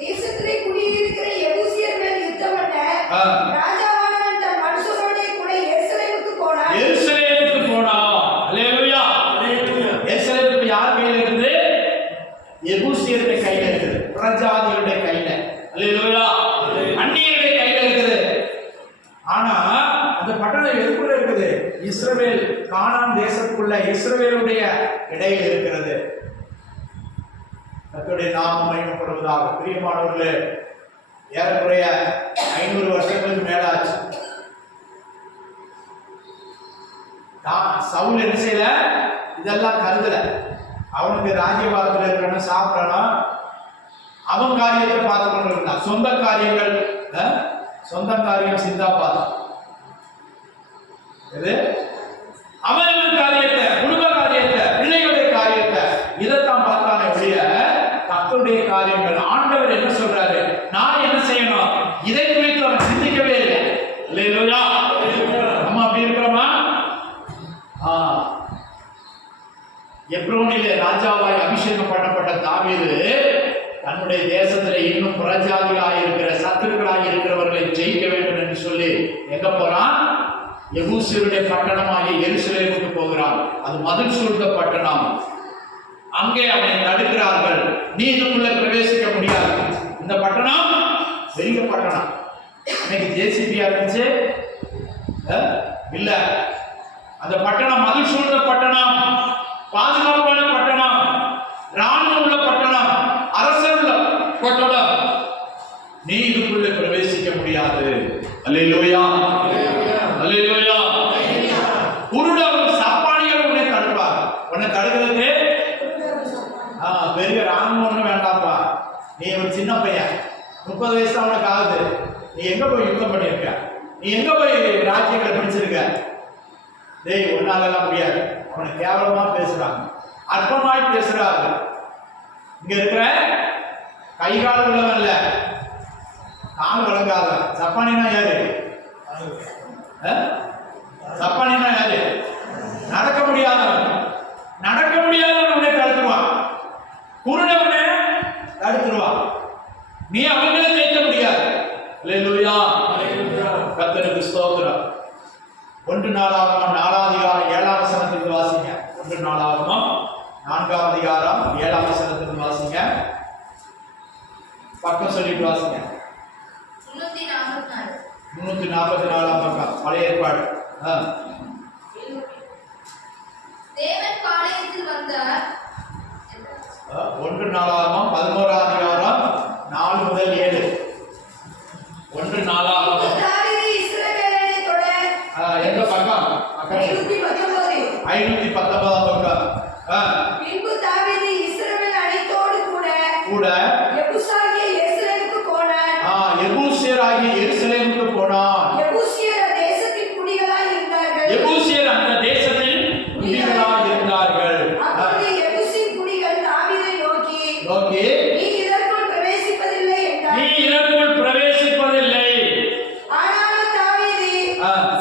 தேசத்திலே குடியிருக்கிற எபூசியர் மேல் யுத்தம் பண்ண ராஜாவானவன் தன் மனுஷரோட கூட எருசலேமுக்கு போனான். எருசலேமுக்கு போனான். அல்லேலூயா. எருசலேமுக்கு யார் கையில இருக்குது? எபூசியருடைய கையில இருக்குது, பிரஜாதிகளுடைய கையில. அல்லேலூயா. அந்நியருடைய கையில இருக்குது. ஆனா அந்த பட்டணம் எதுக்குள்ள இருக்குது? இஸ்ரவேல் கானான் தேசத்துக்குள்ள இஸ்ரவேலுடைய இடையில் இருக்கிறது. கர்த்தருடைய நாமம் மகிமைப்படுவதாக. பிரியமானவர்களே, ஏறக்குறைய 500 வருஷங்களுக்கு மேல ஆச்சு. சவுல் என்ன செய்யல, இதெல்லாம் கருதல. அவனுக்கு ராஜ்யபாரத்தில் இருக்கணும், சாப்பிடணும், அவன் காரியத்தை பார்த்து கொண்டு இருந்தான். சொந்த காரியங்கள், சொந்த காரியம் சிந்தா பார்த்தான். இது அவன் காரியத்தை, குடும்ப காரியத்தை, பிள்ளைகளுடைய காரியத்தை, இதைத்தான் பார்த்தானே ஒழிய கர்த்தருடைய காரியங்கள், ஆண்டவர் என்ன சொல்றாரு, நான் என்ன செய்யணும், இதை குறித்து அவன் சிந்திக்கவே இல்லை. அல்லேலூயா. நம்ம அப்படி இருக்கிறோமா? எப்ரோனிலே ராஜாவாய் அபிஷேகம் பண்ணப்பட்ட தாவீது தன்னுடைய தேசத்துல இன்னும் புறஜாதிகளாக இருக்கிற, சத்துருக்களாக இருக்கிறவர்களை ஜெயிக்க வேண்டும் என்று சொல்லி எங்க போறான்? எபூசியருடைய பட்டணமாகிய எருசலேமுக்கு போகிறான். அது மதில் சூழ்ந்த பட்டணம். அங்கே அவனை தடுக்கிறார்கள். நீ இதுக்குள்ள பிரவேசிக்க முடியாது. இந்த பட்டணம் பெரிய பட்டணம். இன்னைக்கு ஜேசிபியா இருந்துச்சு இல்ல. அந்த பட்டணம் மதில் சூழ்ந்த பட்டணம், பாதுகாப்பான பட்டணம், ராணுவம் உள்ள பட்டணம், அரசர் உள்ள பட்டணம். நீ இதுக்குள்ள பிரவேசிக்க முடியாது. அல்லேலூயா, அல்லேலூயா. குருடரும் சப்பானிகளும் உன்னை தடுப்பார். உன்னை தடுக்கிறதுக்கு பெரிய ராணுவம் ஒண்ணு வேண்டாம்ப்பா. நீ ஒரு சின்ன பையன், 30 வயசு தான் உனக்கு ஆகுது. நீ எங்க போய் யுத்தம் பண்ணியிருக்க? நீ எங்க போய் ராஜ்யங்களை பிடிச்சிருக்க? டேய், ஒன்னாலெல்லாம் முடியாது. அவனை கேவலமா பேசுறாங்க, அற்பமாய் பேசுறாங்க. இங்க இருக்கிற கைகால உள்ளவன் இல்ல, கால் வழங்காத. சப்பானினா யாரு? சப்பானினா யாரு? நடக்க முடியாதவன். நடக்க முடியாதவன் உன்னை தடுத்துருவான். குருடவனை தடுத்துருவான். நீ அவங்களை ஜெயிக்க முடியாது. அல்லேலூயா, கர்த்தருக்கு ஸ்தோத்திரம். 1 நாளாகமம் 4ஆம் அதிகாரம் 7ஆம் வசனத்துக்கு வாசிங்க. 1 நாளாகமம் 4ஆம் அதிகாரம் 7ஆம் வசனத்துக்கு வாசிங்க. பக்கம் சொல்லிட்டு வாசிங்க. 344ஆம் பக்கம், பழைய ஏற்பாடு. தேவன் பாளையத்தில் வந்தார். 1 நாளாகமம் 11ஆம் அதிகாரம் 4 முதல் 7. 1 நாளாகமம் எந்த பக்கம்? 519ஆம் பக்கம். பின்பு தாவீது இஸ்ரவேல் அனைத்தோடு கூட எபூசியராகிய எருசலேமுக்கு போனான். எபூசியர் தேசத்தின் குடிகளாய் இருந்தார்கள். எபூசியர் அந்த தேசத்தில் குடிகளாய் இருந்தார்கள். அப்பொழுது எபூசியின் குடிகள் தாவீதை நோக்கி நீ இதற்குள் பிரவேசிப்பதில்லை என்றார். நீ இதற்குள் பிரவேசிப்பதில்லை. ஆனாலும் தாவீது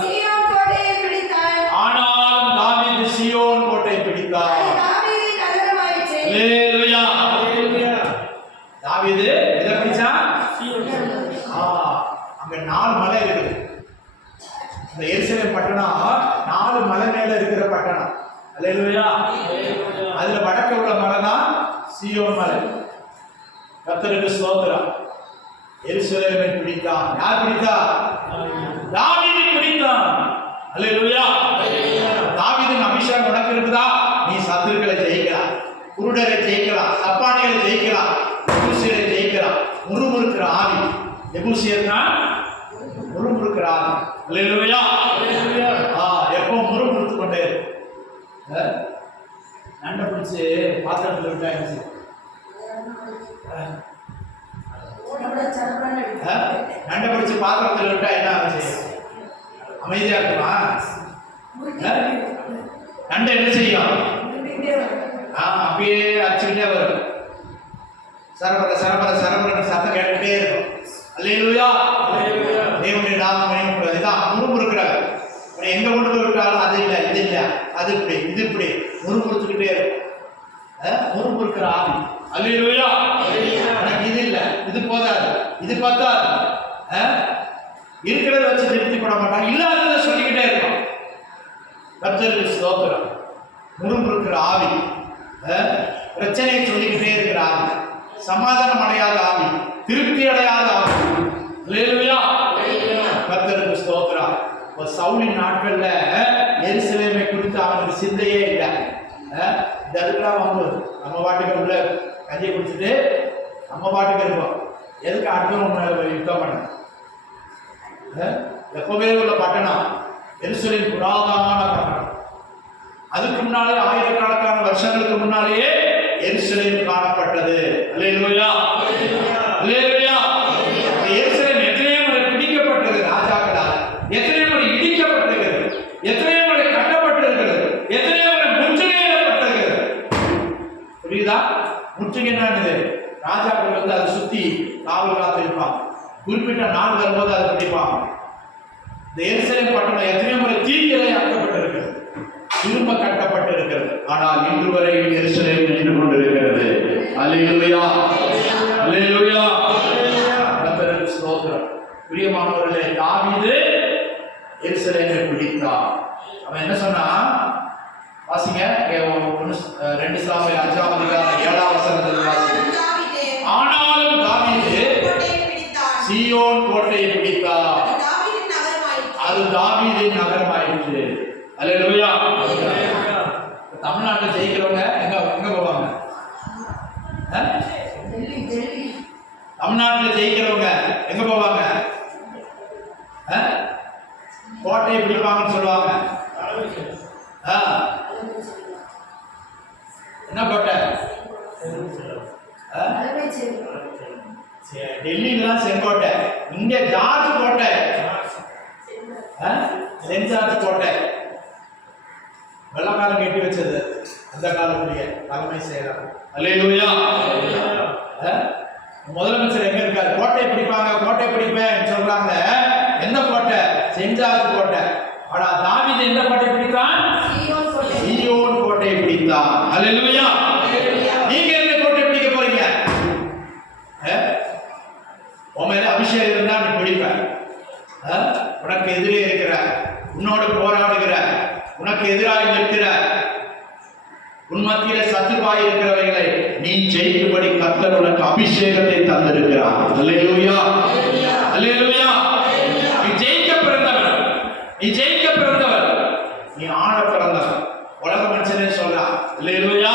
சீயோன் கோட்டையை பிடித்தான். ஆனாலும் தாவீது சீயோன் கோட்டை பிடித்தான். தாவீதின் நகரமாயிற்று. அல்லேலூயா, அல்லேலூயா. தாவீது எதை பிடிச்சான்? அங்க 4 மலை இருக்குது. இந்த எருசலேம் பட்டணம் 4 மலை மேல இருக்கிற பட்டணம். அல்லேலூயா. அதுல வடக்கு உள்ள மலை தான் சீயோன் மலை. கர்த்தருக்கு ஸ்தோத்திரம். எருசலேமை பிடித்தான். யார் பிடித்தா? தாவீது பிடித்தான். அல்லேலூயா. தாவீதின் அபிஷேகம் உனக்கு இருக்குதா? நீ சத்துருக்களை ஜெயிக்கலாம், குருடரை ஜெயிக்கலாம், சப்பானிகளை ஜெயிக்கலாம், எபூசியரை ஜெயிக்கலாம். முறுமுறுக்கிற ஆவி. எபூசியர்னா முறுமுறுக்கிற ஆவி. அல்லேலூயா. எப்போ முறுமுறுத்து கொண்டே நண்டை பிடிச்சு பாத்திரத்தில் விட்டா என்ன செய்யும்? நண்டை பிடிச்சு பாத்திரத்தில் விட்டா என்ன செய்யும்? அமைதியா இருக்குமா? நண்டை என்ன செய்யும்? அப்படியே அடிச்சுக்கிட்டே வரும். சரபர சரபர சரபர சத்தம் கேட்டுக்கிட்டே இருக்கும். அல்லேலூயா, தேவனுடைய நாமம் மகிமைப்படுவது. இதான் முறுமுறுக்கிறாங்க. எங்க கொண்டு போய் விட்டாலும் அது இல்லை, இது இல்லை, அது இப்படி, இது இப்படி முறுமுறுத்துக்கிட்டே இருக்கும். முறுமுறுக்கிற ஆவி. அல்லேலூயா. எனக்கு இது இல்லை, இது போதாது, இது பத்தாது, இருக்கிறத வச்சு திருப்தி பட மாட்டாங்க, இல்லாததை சொல்லிக்கிட்டே இருக்கும். கர்த்தருக்கு ஸ்தோத்திரம். முறுமுறுக்கிற ஆவி, பிரச்சனையை சொல்லிக்கிட்டே இருக்கிற ஆவி, சமாதானம் அடையாத ஆவி, திருப்தி அடையாத ஆவி. அல்லேலூயா, கர்த்தருக்கு ஸ்தோத்திரம். சவுலின் நாட்கள்ல எருசலேமை குறித்து அவனுக்கு சிந்தையே இல்லை. இந்த அதுக்கெல்லாம் வந்து நம்ம வாட்டுக்கு உள்ள கஞ்சியை குடிச்சிட்டு நம்ம பாட்டுக்கு இருப்போம். எதுக்கு அடுத்தவங்க யுத்தம் பண்ண? எப்பவே உள்ள பட்டணம் எருசலேம் புராதனமான பட்டணம். அதுக்கு முன்னாலே ஆயிரக்கணக்கான வருஷங்களுக்கு முன்னாலேயே எருசலேம் காணப்பட்டது. அல்லேலூயா, அல்லேலூயா. எருசலேம் எத்தனையோ முறை பிடிக்கப்பட்டது ராஜாக்களால், எத்தனையோ முறை இடிக்கப்பட்டிருக்கிறது, எத்தனையோ முறை கட்டப்பட்டிருக்கிறது, எத்தனையோ முறை முற்றுகையிடப்பட்டிருக்கிறது. புரியுதா? முற்றுகைன்னு ராஜாக்கள் வந்து அதை சுத்தி காவல் காத்திருப்பாங்க. குறிப்பிட்ட நாள் வரும்போது அதை பிடிப்பாங்க. இந்த எருசலேம் பட்டணம் எத்தனையோ முறை தீக்கிரையாக்கப்பட்டிருக்கிறது, திரும்ப கட்டப்பட்டிருக்கிறது. ஆனால் இன்று வரை எருசலேம் நின்று கொண்டிருக்கிறது. அல்லேலூயா, அல்லேலூயா. கர்த்தருக்கு ஸ்தோத்திரம். பிரியமானவர்களே, தாவீது எருசலேமை பிடித்தார். அவன் என்ன சொன்னா? வாசிங்க 2 சாமுவேல் 5ஆம் அதிகாரம் 7ஆம் வசனத்தில் வாசிங்க. ஆனாலும் தாவீது சீயோன் கோட்டையை பிடித்தார். அது தாவீதின் நகரமாயிற்று. அல்லேலூயா. தமிழ்நாட்டில் ஜெயிக்கிறவங்க எங்க எங்க போவாங்க? தமிழ்நாட்டில் ஜெயிக்கிறவங்க எங்க போவாங்க? கோட்டையை பிடிப்பாங்கன்னு சொல்லுவாங்க. என்ன கோட்டை? டெல்லியில தான் செங்கோட்டை, இங்க ஜார்ஜ் கோட்டை, சென்ட் ஜார்ஜ் கோட்டை. வெள்ளக்காரன் கட்டி வச்சது அந்த காலத்துடைய தலைமை செயலர். அல்லேலூயா. முதலமைச்சர் எங்க இருக்காரு? கோட்டை பிடிப்பாங்க, கோட்டை பிடிப்பேன் சொல்றாங்க. எந்த கோட்டை? சென்ட் ஜார்ஜ் கோட்டை. ஆனா தாவீது எந்த கோட்டை பிடித்தான்? சீயோன் கோட்டையை பிடித்தான். அல்லேலூயா. நீங்க எந்த கோட்டை பிடிக்க போறீங்க? உண்மையில அபிஷேகம் இருந்தா நீ பிடிப்ப. உனக்கு எதிரே இருக்கிற, உன்னோடு போராடுகிற, உனக்கு எதிராக நிற்கிற, உன் மத்தியில சத்துருவாய் இருக்கிறவைகளை நீ ஜெயிக்கும்படி கர்த்தர் உனக்கு அபிஷேகத்தை தந்திருக்கிறார். அல்லேலூயா, அல்லேலூயா. நீ ஜெயிக்க பிறந்தவர், நீ ஜெயிக்க பிறந்தவர், நீ ஆள பிறந்தவர். உலக மனுஷனே சொல்லலாம். அல்லேலூயா.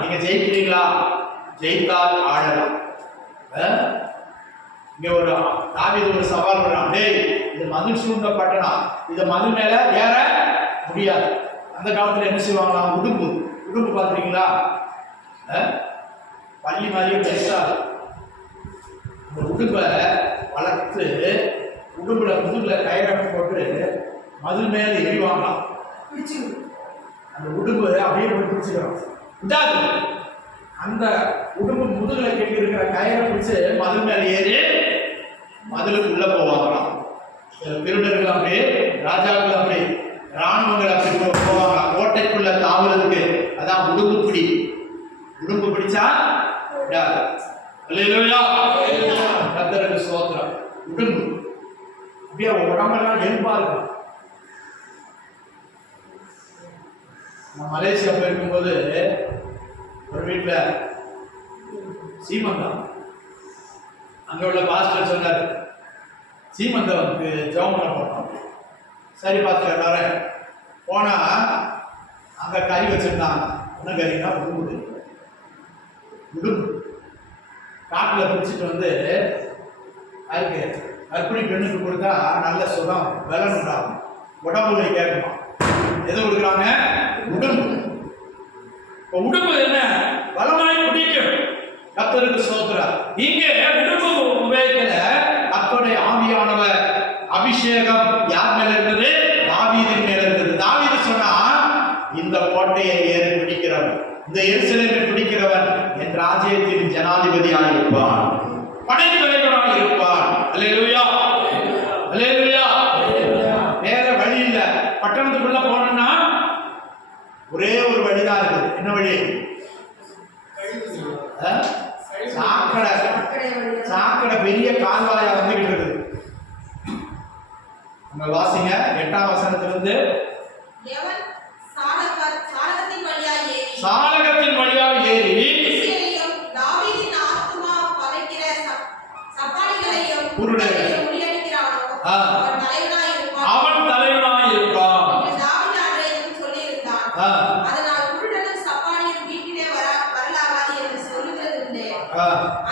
நீங்க ஜெயிக்கிறீங்களா? ஜெயித்தால் ஆளலாம். இங்க ஒரு தாவீது ஒரு சவால் பண்றான். டேய், இது மதில் சூழ்ந்த பட்டணம், இது மதில் மேல ஏற முடியாது. அந்த காலத்துல என்ன செய்வாங்களா? உடும்பு, உடும்பு பாத்துறீங்களா? பள்ளி மாதிரியே பெருசா அந்த உடும்பை வளர்த்து உடும்புல முதுகுல கயிறு போட்டு மதில் மேல எரிவாங்களாம். அந்த உடும்பு அப்படியே பிடிச்சுக்கிறோம் விடாது. அந்த உடும்பு முதுகுல கட்டி இருக்கிற கயிறை பிடிச்சு மதில் மேல ஏறி மதிலுக்கு உள்ள போவாங்களாம். திருடர்கள் அப்படி, ராஜாக்கள் அப்படி, ராணுவங்கள் அப்படி போவாங்க கோட்டைக்குள்ள தாவுறதுக்கு. அதான் உடும்பு பிடி. உடும்பு பிடிச்சா விடாது. அல்லேலூயா. கர்த்தருக்கு ஸ்தோத்திரம். உடும்பு அப்படியே உடம்பெல்லாம் எலும்பா இருக்கும். நான் மலேசியா போயிருக்கும்போது ஒரு வீட்டுல சீமந்தம், அங்க உள்ள பாஸ்டர் சொன்னார், சீமந்தம்க்கு ஜெபம் பண்ண போனோம். சரி பாஸ்டர் எல்லாரும் போனா அங்க கறி வச்சிருந்தாங்க. என்ன கறினா உடும்பு. உடும்பு காட்டுல பிடிச்சிட்டு வந்து அதுக்கு கர்ப்பிணி பெண்ணுக்கு கொடுத்தா நல்ல சுகம் பலன் உண்டாகும், உடம்புல கேட்குமா. எது கொடுக்குறாங்க? உடும்பு. இப்போ உடும்பு என்ன? பலமாய் பிடிக்கும். கர்த்தருக்கு ஸ்தோத்திரம். இங்கே உடும்பு உபயோகிக்கிற கர்த்தருடைய ஆவியானவர் அபிஷேகம் யார் மேல இருந்தது? தாவீதின் மேல இருந்தது. தாவீது சொன்னா, இந்த கோட்டையை ஏறி பிடிக்கிறவன், இந்த எருசலேமை பிடிக்கிறவன் என் ராஜ்யத்தின் ஜனாதிபதியாக இருப்பான், படைத்தலைவராக இருப்பான். அல்லேலூயா, அல்லேலூயா. வேற வழி இல்ல. பட்டணத்துக்குள்ள போனா ஒரே ஒரு வழிதான் இருக்குது. என்ன வழி? சாக்கடை. சாக்கடை பெரிய கால்வாயா வந்துகிட்டு இருக்குது. நம்ம வாசிங்க 8ஆம் வசனத்திலிருந்து. சாலகத்தின் வழியாக ஏறி அவன் தலைவனாய் இருப்பான்.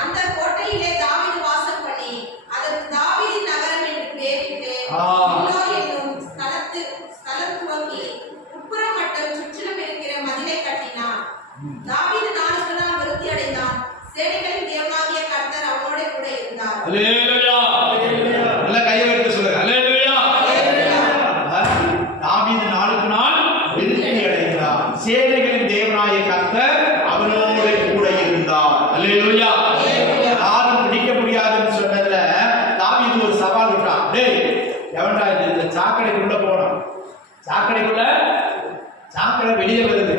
அந்த கோட்டையிலே தாவீது வாசம் பண்ணி அதற்கு தாவீதின் நகரம் என்று பெயரிட்டு என்னும் ஸ்தலத்துவங்கி உட்புறம் மட்டும் சுற்றிலும் இருக்கிற மதிலை கட்டினான். தாவீது நாளுக்கு நாள் விருத்தி அடைந்தான். சேனைகளின் தேவனாகிய கர்த்தர் அவனோட கூட இருந்தார். அல்லேலூயா. நல்ல கையை வைத்து சொல்லுங்க. அல்லேலூயா. தாவீது நாளுக்கு நாள் விருத்தி அடைந்தான். சேனைகளின் தேவனாகிய கர்த்தர் அவனோட கூட இருந்தார். அல்லேலூயா. யாரும் பிடிக்க முடியாதுன்னு சொன்னதுல தாவீது ஒரு சவால் விட்டான். டேய், எவன்டா இந்த சாக்கடைக்குள்ள போனோம்? சாக்கடை வெளியே வருது,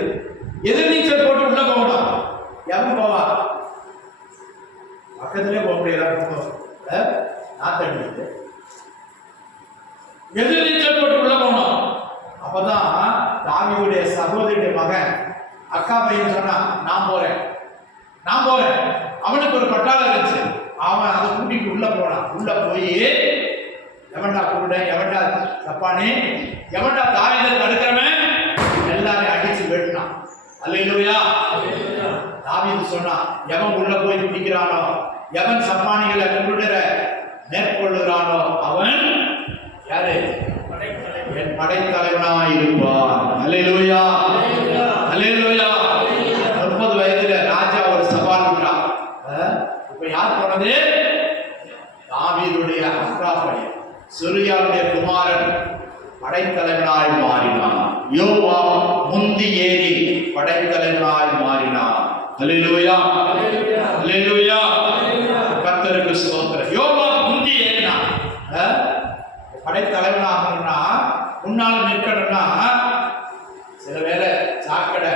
எதிர்நீச்சல் போட்டு உள்ள போகணும். எவன் போவா? பக்கத்திலே போக முடியாது, நாத்தடிக்குது. எதிர்நீச்சல் போட்டு உள்ள போகணும். அப்பதான் தாவீதுடைய சகோதரியுடைய மகன் அக்கா பையன் சொன்னா, நான் போறேன். அவனுக்கு ஒரு பட்டாளம் இருந்துச்சு. அவன் அதை கூட்டிட்டு உள்ள போனான். உள்ள போய் எவன்டா குருட, எவன்டா தப்பானே, எவன்டா தாவீதை தடுக்கிறவன், எல்லாரையும் அடிச்சு வெட்டினான். அல்லேலூயா. தாவீது சொன்னான், எவன் உள்ள போய் பிடிக்கிறானோ, எவன் சப்பானிகளை குருடரை மேற்கொள்ளுகிறானோ அவன் யாரு? என் படைத்தலைவனாய் இருப்பான். அல்லேலூயா. அல்லேலூயா. 30 வயதுல ராஜா ஒரு சவால் விட்டான். இப்ப யார் போனது? தாவீதுடைய அக்கா பையன் செருயாவுடைய குமாரன் படைத்தலைவனாய் மாறினான். யோவா முந்தி ஏறி படைத்தலைவனாய் மாறினான். அல்லேலூயா. அல்லேலூயா. கர்த்தருக்கு ஸ்தோத்திரம். யோவா முந்தி ஏறினான். படைத்தலைவனாகணும்னா முன்னால் நிற்கணும்னா சில வேளை சாக்கடை,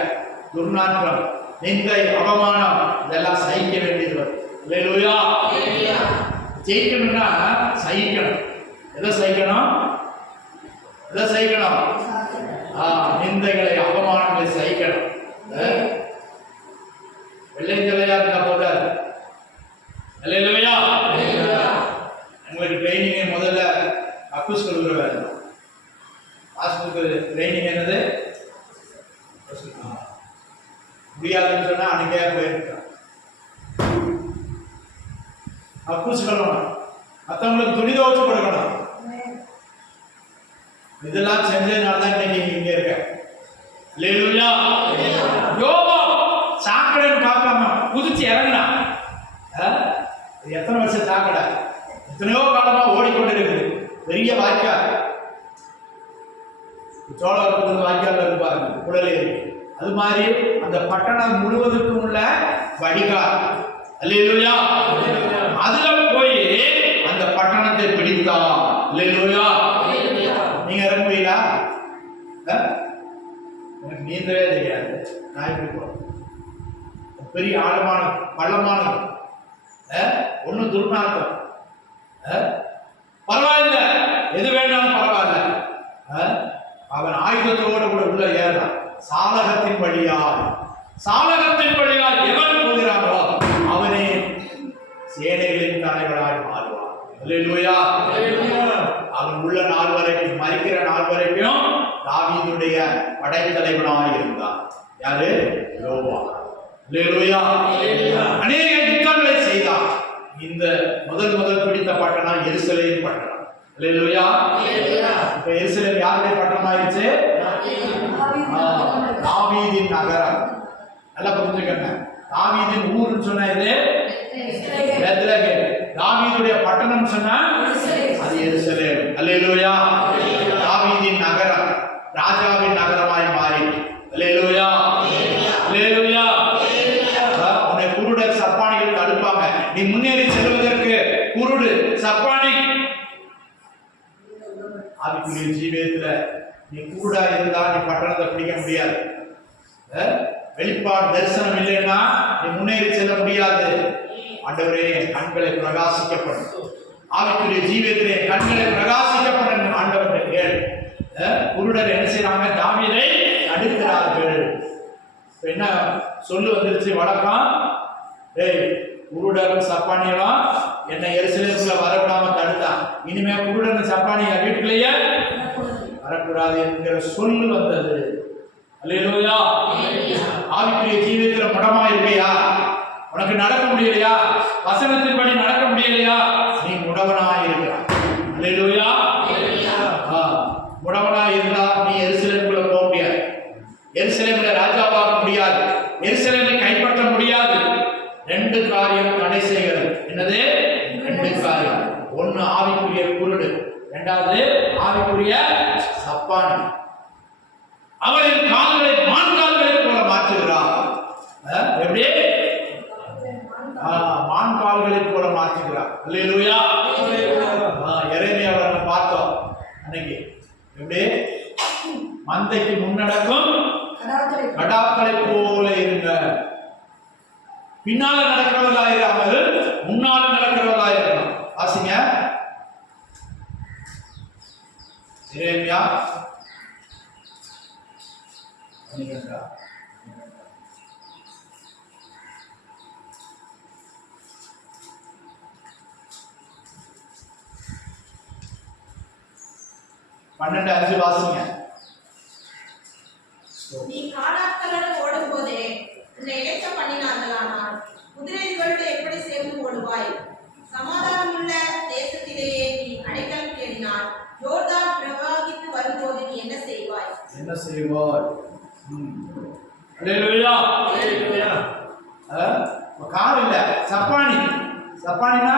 துர்நாற்றம், நிந்தை, அவமானம் இதெல்லாம் சகிக்க வேண்டியது வரும். அல்லேலூயா. ஜெயிக்கணும்னா சகிக்கணும். எதை சகிக்கணும்? நிந்தைகளை, அவமானங்களை சகிக்கணும். வெள்ளைஞ்சலையா இருந்தா போதாது. அல்லேலூயா. உங்களுக்கு ட்ரைனிங் முதல்ல அக்கூஸ் கொடுக்குற வேலை. பாஸ்புக்கு ட்ரைனிங் என்னது? முடியாதுன்னு சொன்னா அன்னைக்கே போயிருக்கான். அக்கூஸ் கழுவணும், மற்றவங்களுக்கு துணி துவச்சு கொடுக்கணும். இதெல்லாம் செஞ்சதுனால தான் இன்னைக்கு இங்க இருக்க. அல்லேலூயா. யோபு சாக்கடைன்னு பார்க்காம குதிச்சு இறங்கினான். எத்தனை வருஷம் சாக்கடை, எத்தனையோ காலமா ஓடிக்கொண்டிருக்குது. பெரிய வாய்க்கால், சோழவரத்து வாய்க்கால் இருப்பாங்க, குடலே இருக்கு. அது மாதிரி அந்த பட்டணம் முழுவதுக்கும் உள்ள வடிகால். அல்லேலூயா. அதுல போய் அந்த பட்டணத்தை பிடித்தான். அல்லேலூயா. நீங்க இறங்குவீங்களா? எனக்கு நீந்தவே தெரியாது, நான் எப்படி போறேன்? பெரிய ஆழமான பள்ளமானது, ஒன்னும் துர்நாற்றம். பரவாயில்ல, எது வேணாலும் பரவாயில்ல. அவன் ஆயுதத்தோடு கூட உள்ள ஏறான். சாலகத்தின் வழியால் எவன் போகிறானோ அவனே சேனைகளின் தலைவராய் மாறுவான். அல்லேலூயா. அவன் உள்ள நாள் வரைக்கும், மரிக்கிற நாள் வரைக்கும் தாவீதுடைய படைத்தலைவனாய் இருந்தான். யாரு? யோவா. அல்லேலூயா. அநேக யுத்தங்களை செய்தான். இந்த முதல் பிடித்த பட்டணம் எருசலேம் பட்டணம். அல்லேலூயா. இப்ப எருசலேம் யாருடைய பட்டணம் ஆயிடுச்சு? தாவீதின் நகரம். நல்லா புரிஞ்சுக்கங்க. தாவீதின் ஊர்னு சொன்னா இது பெத்லகேம். தாவீதுடைய பட்டணம் சொன்னா அது எருசலேம். அல்லேலூயா. தாவீதின் நகரம் ராஜாவின் நகரமாய் மாறி. அல்லேலூயா. அல்லேலூயா. உன்னை குருடர் சப்பானிகள் தடுப்பாங்க. நீ முன்னேறி செல்வதற்கு குருடு சப்பானி ஆவிக்குரிய ஜீவியத்துல நீ குருடா இருந்தா நீ பட்டணத்தை பிடிக்க முடியாது. வெளிப்பாடு தரிசனம் இல்லைன்னா நீ முன்னேறி செல்ல முடியாது. ஆண்டவரே, கண்களை பிரகாசிக்கப்படும். ஆவிக்குரிய ஜீவியத்திலே கண்களை பிரகாசிக்கப்படும் ஆண்டவரை கேள். குருடர் என்ன செய்யறாங்க? தாவீதை தடுக்கிறார்கள். என்ன சொல்லு வந்துருச்சு வழக்கம்? டேய், குருடரும் சப்பானியெல்லாம் என்னை எருசலேமுக்குள்ள வரவிடாம தடுத்தான். இனிமே குருடன் சப்பானிய வீட்டுக்குள்ளேயே வரக்கூடாது என்கிற சொல்லு வந்தது. அல்லேலூயா. ஆவிக்குரிய ஜீவியத்துல முடமா இருக்கையா? உனக்கு நடக்க முடியலையா? வசனத்தின்படி நடக்க முடியலையா? நீ முடவனாய் இருக்கிறாய். அல்லேலூயா. முடவனாய் இருந்தா நீ எருசலேமுக்குள்ள போக முடியாது. எருசலேமில் ராஜாவாக முடியாது. எருசலேமை கைப்பற்ற முடியாது. 2 காரியம் தடை செய்கிறது. என்னது? 2 காரியம். ஒன்னு ஆவிக்குரிய குருடு, 2வது ஆவிக்குரிய சப்பானி. அவரின் கால்களை மான்கால்களை போல மாற்றுகிறார். எப்படி? மான்கால்களை போல மாற்றுகிறார். அல்லேலூயா. எரேமியாவை நம்ம பார்த்தோம் அன்னைக்கு. எப்படி? மந்தைக்கு முன்னடக்கும் கடாக்களை போல இருங்க. பின்னால நடக்கிறவர்களா இராமல் முன்னால நடக்கிறவர்களா இருக்கணும். வாசிங்க எரேமியா. பன்னெண்டு 5 வாசிங்க. நீ காடாக்களுடன் ஓடும் போதே உன்னை இழைக்க பண்ணினார்களானால் குதிரைகளோடு எப்படி சேர்ந்து ஓடுவாய்? சமாதானம் உள்ள தேசத்திலேயே நீ அடைக்கலம் தேடினால் யோர்தான் பிரவாகித்து வரும்போது நீ என்ன செய்வாய்? என்ன செய்வாய்? அல்லேலூயா. அல்லேலூயா. கால் இல்ல, சப்பானி. சப்பானினா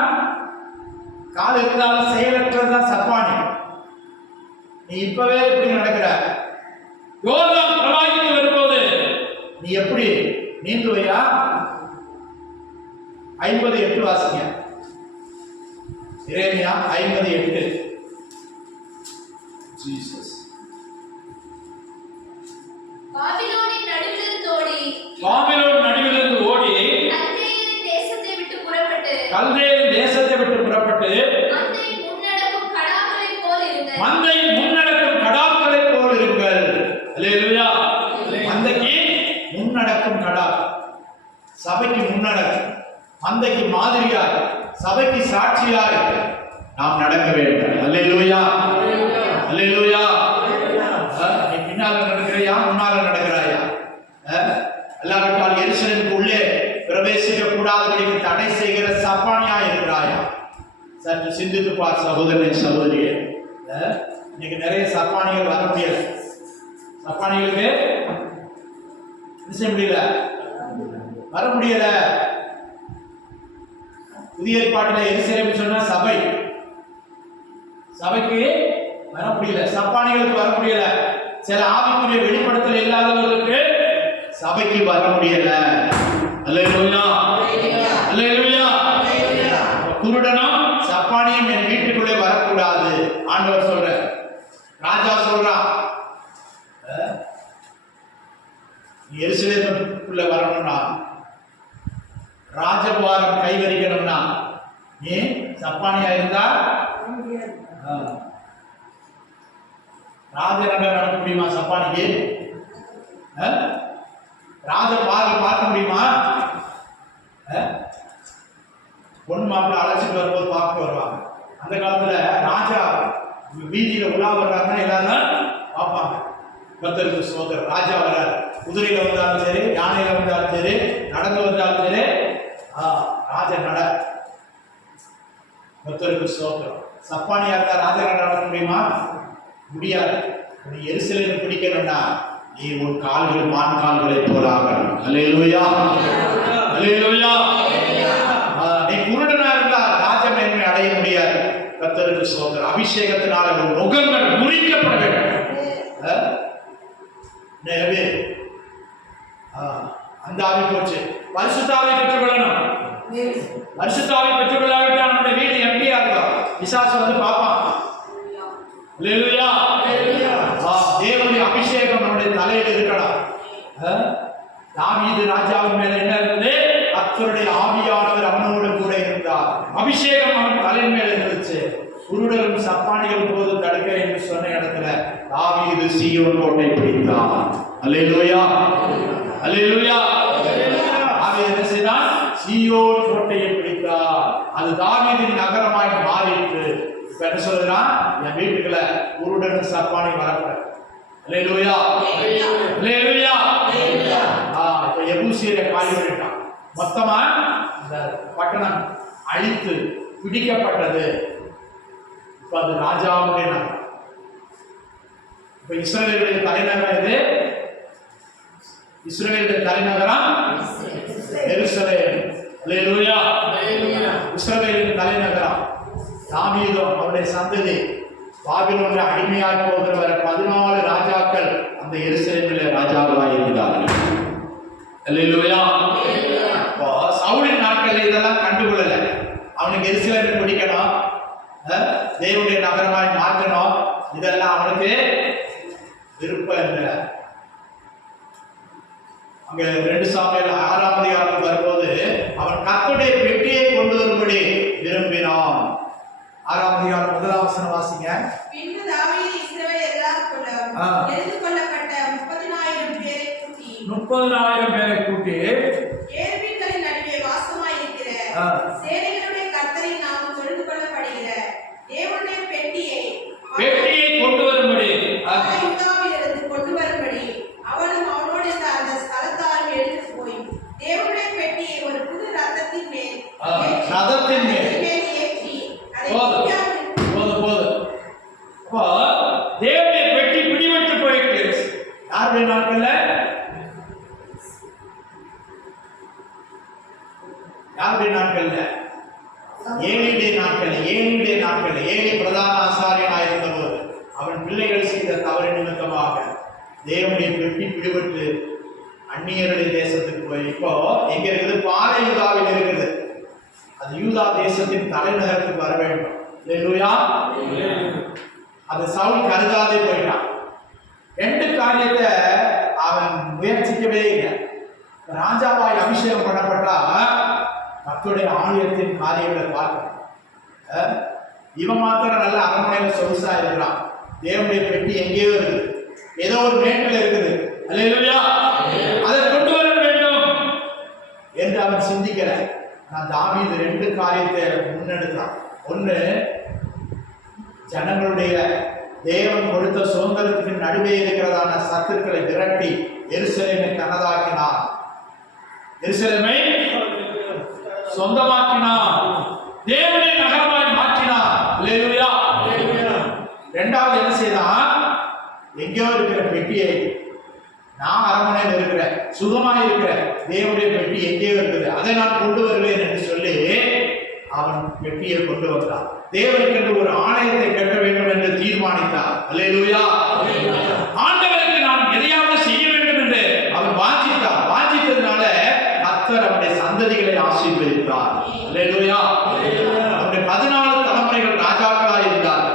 கால் இருந்தாலும் செயலற்றதுதான் சப்பானி. நீ இப்பவே இப்படி நடக்கிற. யோர்தான் பிரவாகித்து வரும்போது நீ எப்படி நீந்துவையா? 50:8 வாசிங்க. எரேமியா 50:8. ஜீசஸ். பாபிலோனின் நடுவிலிருந்து ஓடி பாபிலோன் நடுவிலிருந்து ஓடி கல்தேயரின் தேசத்தை விட்டு புறப்பட்டு கல்தேயரின் தேசத்தை விட்டு புறப்பட்டு மந்தையின் முன்னடக்கும் கடாக்களைப் போல் இருங்கள். மந்தையின் முன்னடக்கும் கடாக்களைப் போல் இருங்கள். அல்லேலூயா. மந்தைக்கு முன்னடக்கும் கடா, சபைக்கு முன்னடக்கும், மந்தைக்கு மாதிரியாய், சபைக்கு சாட்சியாய் நாம் நடக்க வேண்டும். அல்லேலூயா. அல்லேலூயா. நீ பின்னால நடக்கிறையா முன்னால நடக்கிறாயா? எல்லாருக்கால் எருசலேமுக்கு உள்ளே பிரவேசிக்க கூடாதபடிக்கு தடை செய்கிற சப்பானியா இருக்கிறாயா? சற்று சிந்தித்து பார் சகோதரனே, சகோதரியே. இன்னைக்கு நிறைய சப்பானிகள் வர முடியல. சப்பானிகளுக்கு முடியல, வர முடியல. புதிய ஏற்பாட்டில் எருசலேம் சொன்னா சபை, சபைக்கு வர முடியல, சப்பானிகளுக்கு வர முடியல. சில ஆவிக்குரிய வெளிப்படுத்தல் இல்லாதவர்களுக்கு சபைக்கு வர முடியல. அல்லேலூயா. அல்லேலூயா. குருடனும் சப்பானியும் என் வீட்டுக்குள்ளே வரக்கூடாது ஆண்டவர் சொல்ற. ராஜா சொல்றான், எருசலேமுக்குள்ள வரணும்னா, ராஜகுமாரம் கைவரிக்கணும்னா நீ சப்பானியா இருந்தா ராஜ நடக்க முடியுமா? சப்பானிக்கு ராஜ பார்க்க முடியுமா? பொண்ணு மாப்பிள்ள அழைச்சிட்டு வரும்போது பார்க்க வருவாங்க. அந்த காலத்துல ராஜா வீதியில உலா வர்றாருன்னா எல்லாரும் பார்ப்பாங்க. கர்த்தருக்கு ஸ்தோத்திரம். ராஜா வர்றாரு, குதிரையில வந்தாலும் சரி, யானையில வந்தாலும் சரி, நடந்து வந்தாலும் சரி, ராஜ நட. கர்த்தருக்கு ஸ்தோத்திரம். சப்பானியா இருந்தா ராஜ நடக்க முடியுமா? முடியாது. நீ எருசலேமை பிடிக்கணும்னா நீ உன் கால்கள் மான் கால்களை போல ஆகணும். அல்லேலூயா. அல்லேலூயா. நீ குருடனா இருந்தா ராஜமேன்மை அடைய முடியாது. கர்த்தருக்கு ஸ்தோத்திரம். அபிஷேகத்தினால உன் முகங்கள் முறிக்கப்பட வேண்டும். அந்த ஆவி போச்சு. பரிசுத்தாவை பெற்றுக்கொள்ளணும். பரிசுத்தாவை பெற்றுக்கொள்ளாவிட்டால் நம்முடைய வீடு எம்டியா இருக்கும். பிசாசு வந்து பார்ப்பான். அல்லேலூயா. தேவனுடைய அபிஷேகம் நம்முடைய தலையில் இருக்கணும். தாவீது ராஜாவின் மேல என்ன இருந்தது? கர்த்தருடைய ஆவியானவர் அவனோடு கூட இருந்தார். அபிஷேகம் அவன் தலையின் மேல இருந்துச்சு. குருடரும் சப்பானிகள் போது தடுக்க என்று சொன்ன இடத்துல தாவீது சீயோன் கோட்டை பிடித்தான். அல்லேலூயா. அல்லேலூயா. அவன் என்ன செய்தான்? சீயோன் கோட்டையை பிடித்தார். அது தாவீதின் நகரமாய் மாறிற்று. இப்ப என்ன சொல்றான்? என் வீட்டுக்குள்ள குருடனும் சப்பானி வரப்பட. அல்லேலூயா. அல்லேலூயா. இப்ப எபூசியரை காலி பண்ணிட்டான். மொத்தமா இந்த பட்டணம் அழித்து பிடிக்கப்பட்டது. இப்ப அது ராஜாவுடைய நகரம். இப்ப இஸ்ரவேலுடைய தலைநகரம் இது. இஸ்ரவேலுடைய தலைநகரம் எருசலேம். அல்லேலூயா. இஸ்ரவேலின் தலைநகரம். தாவீதும் அவருடைய சந்ததி பாபிலோனில் அடிமையாய் போகிற வரை 14 ராஜாக்கள் அந்த எருசலேமிலே ராஜாக்களாய் இருந்தார்கள். அல்லேலூயா. இப்போ சவுலின் நாட்கள் இதெல்லாம் கண்டுகொள்ளல. அவனுக்கு எருசலேமை பிடிக்கணும், தேவனுடைய நகரமாய் மாற்றணும், இதெல்லாம் அவனுக்கு விருப்பம் இல்லை. அங்க 2 சாமுவேல் 6ஆம் அதிகாரத்தில் வரும்போது அவன் கர்த்தருடைய பெட்டியை கொண்டு வரும்படி விரும்பினான். 6ஆம் அதிகாரம் 1ஆம் வசனம் வாசிங்க. பின்பு தாவீது இஸ்ரவேல் எல்லாருக்குள்ளும் எரிந்து கொள்ளப்பட்ட 30,000 பேரை கூட்டி 30,000 பேரை கூட்டி கேருபீன்களின் நடுவே வாசமாயிருக்கிற சேனைகளுடைய கர்த்தரின் நாமம் தொழுது கொள்ளப்படுகிற தேவனுடைய பெட்டியை கொண்டு வரும்படி யூதாவிலிருந்து கொண்டு வரும்படி அவனும் அவனோடு அந்த ஸ்தலத்தாரும் எடுத்து போய் தேவனுடைய பெட்டியை ஒரு புது ரதத்தின் மேல் ஏற்றி தேவனுடைய பெட்டி பிடிபட்டு போயிட்டு யாருடைய நாட்கள்ல ஏலியுடைய நாட்கள் ஏலி பிரதான ஆசாரியனாக இருந்தபோது அவன் பிள்ளைகள் செய்த தவறு நிமித்தமாக தேவனுடைய பெட்டி பிடிபட்டு அந்நியருடைய தேசத்துக்கு போய் இப்போ எங்க இருக்குது? பாலை யூதாவில் இருக்குது. அது யூதா தேசத்தின் தலைநகரத்துக்கு வர வேண்டும். அல்லேலூயா. அது சவுல் கருதாதே போயிட்டான். 2 காரியத்தை அவன் முயற்சிக்கவே இல்லை. ராஜாவாய் அபிஷேகம் பண்ணப்பட்டா கர்த்தருடைய ஆலயத்தின் காரியங்களை பார்க்கணும். இவன் மாத்திரம் நல்ல அரண்மனையில் சொகுசா இருக்கிறான். தேவனுடைய பெட்டி எங்கேயோ இருக்குது, ஏதோ ஒரு மேட்டில் இருக்குது. அல்லேலூயா. அதை கொண்டு வர வேண்டும் என்று அவன் சிந்திக்கிறான். நான் தாவீது 2 காரியத்தை முன்னெடுத்தான். ஒன்று, ஜனங்களுடைய தேவன் கொடுத்த சுதந்திரத்துக்கு நடுவே இருக்கிறதான சத்துருக்களை விரட்டி எருசலேமை தனதாக்கினார், எருசலேமை சொந்தமாக்கினார், தேவனுடைய நகரமாய் மாற்றினார். அல்லேலூயா. 2வது என்ன செய்தான்? எங்கேயோ இருக்கிற பெட்டியை, நான் அரண்மனையில் இருக்கிறேன், சுகமாக இருக்கிறேன், தேவனுடைய பெட்டி எங்கேயோ இருக்குது, அதை நான் கொண்டு வருவேன் என்று சொல்லி அவன் பெட்டியை கொண்டு வந்தான். தேவனுக்கு ஒரு ஆலயத்தை கட்ட வேண்டும் என்று தீர்மானித்தார். அல்லேலூயா. ஆண்டவருக்கு நான் எதையாவது செய்ய வேண்டும் என்று அவன் வாஞ்சித்தார். வாஞ்சித்ததுனால கர்த்தர் அவனுடைய சந்ததிகளை ஆசீர்வதித்தார். அல்லேலூயா. அவருடைய 14 தலைமுறைகள் ராஜாக்களாக இருந்தார்.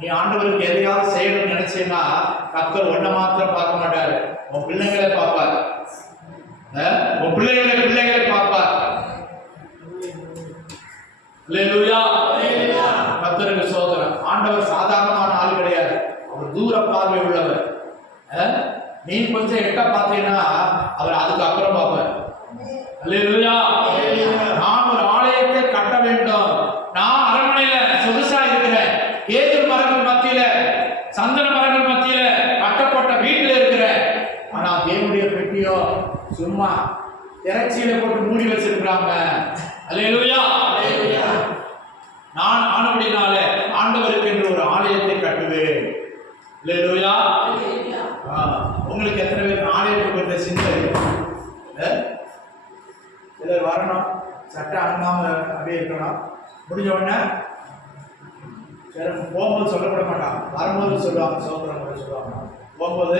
நீ ஆண்டவருக்கு எதையாவது செய்யணும்னு நினைச்சேன்னா கர்த்தர் ஒன்ன மாத்திரம் பார்க்க மாட்டாரு, உன் பிள்ளைகளை பார்ப்பார். உன் பிள்ளைகளை பார்ப்பார். அல்லேலூயா. கர்த்தருக்கு சோதரம். ஆண்டவர் சாதாரணமான ஆள் கிடையாது, அவர் தூர பார்வை உள்ளவர். நீ கொஞ்சம் எட்ட பார்த்தீங்கன்னா அவர் அதுக்கு அப்புறம் பார்ப்பார். அல்லேலூயா. நான் ஒரு ஆலயத்தை கட்ட வேண்டும், நான் அரண்மனையில சொகுசா இருக்கிறேன், ஏதர் மரங்கள் மத்தியில, சந்தன மரங்கள் மத்தியில கட்டப்பட்ட வீட்டில் இருக்கிறேன். ஆனா தேவனுடைய பெட்டியோ சும்மா இறைச்சியில போட்டு மூடி வச்சிருக்கிறாங்க. அல்லேலூயா. நான் ஆனபடினாலே ஆண்டவருக்கு என்று ஒரு ஆலயத்தை கட்டுவேன். அல்லேலூயா. உங்களுக்கு எத்தனை பேருக்கு ஆலயத்தை பற்றிய சிந்தனை? சிலர் வரணும், சட்டை அணுகாம அப்படியே இருக்கணும், முடிஞ்ச உடனே போகும்போது சொல்லப்பட மாட்டாங்க, வரும்போது சொல்லுவாங்க, சோதரம் கூட சொல்லுவாங்க, போகும்போது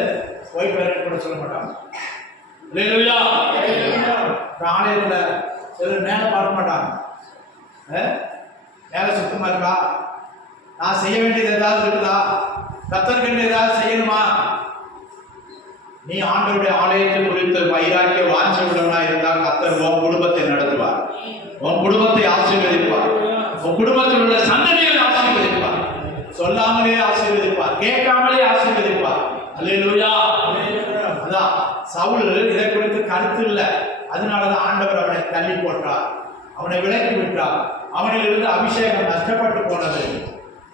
போயிட்டு வர கூட சொல்ல மாட்டாங்க. அல்லேலூயா. ஆலயத்தில் சிலர் மேலே பார்க்க மாட்டாங்க, மேலே சுத்தமாக இருக்கா, நான் செய்ய வேண்டியது ஏதாவது இருக்குதா, கர்த்தருக்கு ஏதாவது செய்யணுமா? நீ ஆண்டவருடைய ஆலயத்தை குறித்து வைராக்கிய வாஞ்சை உள்ளவனா இருந்தால் கர்த்தர் உன் குடும்பத்தை நடத்துவார், உன் குடும்பத்தை ஆசீர்வதிப்பார், உன் குடும்பத்தில் உள்ள சந்ததிகளை ஆசீர்வதிப்பார், சொல்லாமலே ஆசீர்வதிப்பார், கேட்காமலே ஆசீர்வதிப்பார். அல்லேலூயா. அதான் சவுல் இதை குறித்து கருத்து இல்லை, அதனாலதான் ஆண்டவர் அவனை தள்ளி போட்டார், அவனை விலக்கி விட்டார், அவனிலிருந்து அபிஷேகம் நஷ்டப்பட்டு போனது.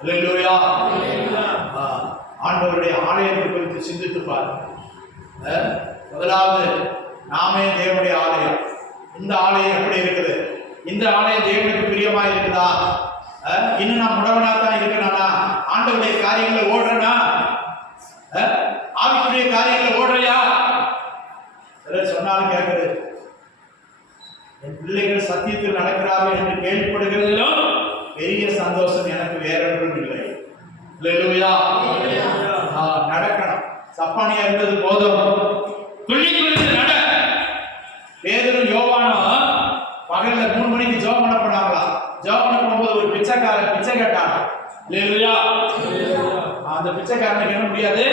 அல்லேலூயா. ஆண்டவருடைய ஆலயத்தை குறித்து சிந்தித்து பாருங்க. முதலாவது நாமே தேவனுடைய ஆலயம். இந்த ஆலயம் எப்படி இருக்குது? இந்த ஆலயம் தேவனுக்கு பிரியமா இருக்குதா? இன்னும் நான் முடவனா தான் இருக்கிறானா? ஆண்டவருடைய காரியங்களை ஓடுறனா? ஆவிக்குரிய காரியங்களை ஓடுறியா? சிலர் சொன்னாலும் கேட்குது, என் பிள்ளைகள் சத்தியத்தில் நடக்கிறார்கள் என்று கேள்விப்படுகிறதிலும் பெரிய சந்தோஷம் எனக்கு வேறொன்றும் இல்லை. அல்லேலூயா. நடக்கணும். சப்பானியா இருந்தது போதும், துள்ளி குதித்து நட. பேதுரு யோவானும் பகல்ல 3 மணிக்கு ஜெபம் பண்ண போனாங்களா? ஜெபம் பண்ண போகும்போது ஒரு பிச்சைக்காரன் பிச்சை கேட்டான். அல்லேலூயா. அந்த பிச்சைக்காரனுக்கு என்ன முடியாது?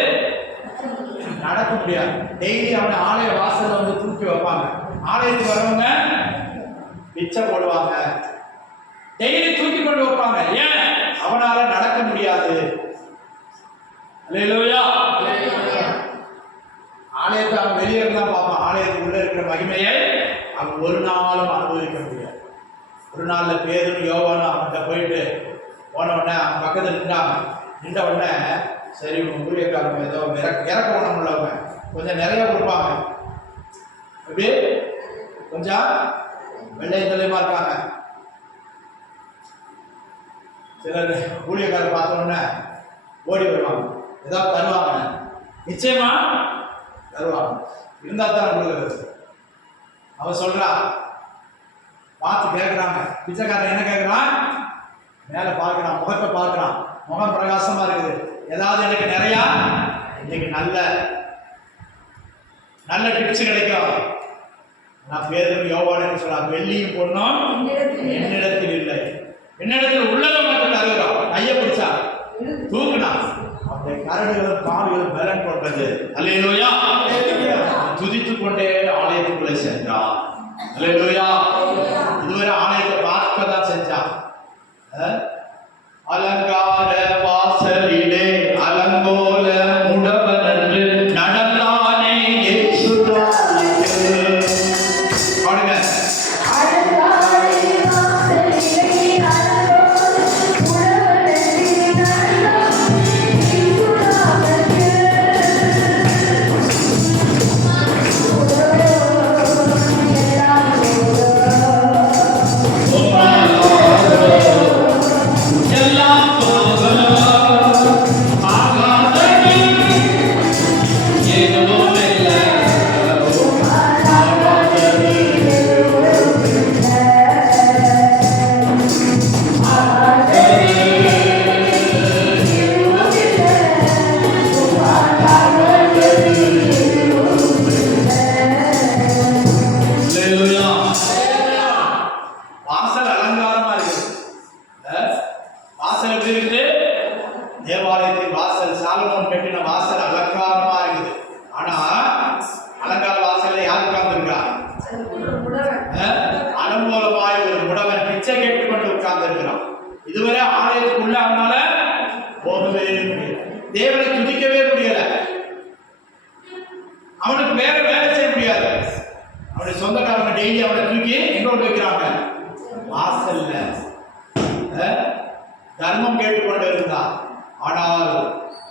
நடக்க முடியாது. டெய்லி அவனை ஆலய வாசல்ல வந்து தூக்கி வைப்பாங்க. ஆலயத்துக்கு வரவங்க பிச்சை போடுவாங்க, டெய்லி தூக்கி கொண்டு வைப்பாங்க. ஏன்? அவனால நடக்க முடியாது. அல்லேலூயா. ஆலயத்தை அவன் வெளியே தான் பார்ப்பான். ஆலயத்துக்குள்ள இருக்கிற மகிமையை அவன் ஒரு நாளும் அனுபவிக்க முடியாது. ஒரு நாள்ல பேதுரு யோவானும் அவன்கிட்ட போயிட்டு போன உடனே அவன் பக்கத்தில் நின்ற உடனே, சரி ஊழியக்காரங்க ஏதோ இறக்க உணம் உள்ளவங்க கொஞ்சம் நிறைய கொடுப்பாங்க. எப்படி கொஞ்சம் வெள்ளை தெளிவா இருக்காங்க. சிலர் ஊழியக்காரர் பார்த்த உடனே ஓடி வருவாங்க, ஏதாவது தருவாங்க. நிச்சயமா தருவாங்க, இருந்தா தான் கொடுக்குறது. அவன் சொல்றா, பார்த்து கேட்குறாங்க. பிச்சைக்காரன் என்ன கேட்குறான்? மேலே பார்க்குறான், முகத்தை பார்க்குறான், முகம் பிரகாசமா இருக்குது. ஏதாவது எனக்கு நிறையா இன்னைக்கு நல்ல நல்ல டிப்ஸ் கிடைக்கும். நான் பேருக்கு யோவான்னு சொல்றான், வெள்ளியும் பொண்ணும் என்னிடத்தில் இல்லை, என்னிடத்தில் உள்ளதை மட்டும் தருகிறோம். கையை பிடிச்சா தூக்குனா அவருடைய கரடுகளும் கால்களும் பலன் கொண்டது. அல்லேலூயா. துதித்துக் கொண்டே ஆலயத்துக்குள்ளே சென்றான். அல்லேலூயா. இதுவரை ஆலயத்தை பார்க்கதான் செஞ்சான். அலங்கார வாசலிலே அலங்கோல முடவன் என்று நடந்தானே இயேசுதானே. பாடுங்க. வாசல் அலங்காரமா இருக்குது. வாசல் எப்படி இருக்குது? தேவாலயத்தின் வாசல், சாலமோன் கட்டின வாசல் அலங்காரமா இருக்குது. ஆனா அலங்கார வாசல்ல யார் உட்கார்ந்துருக்கா? அலங்கோலமாய் ஒரு முடவன் பிச்சை கேட்டுக்கொண்டு உட்கார்ந்து இருக்கிறான். இதுவரை ஆலயத்துக்குள்ள அவனால போகவே முடியல, தேவனை துதிக்கவே முடியல, அவனுக்கு வேற வேலை செய்ய முடியாது. அவனுடைய சொந்தக்காரங்க டெய்லி அவனை தூக்கி எங்கோடு வைக்கிறாங்க? வாசல்ல. தர்மம் கேட்டுக்கொண்டு இருந்தான். ஆனால்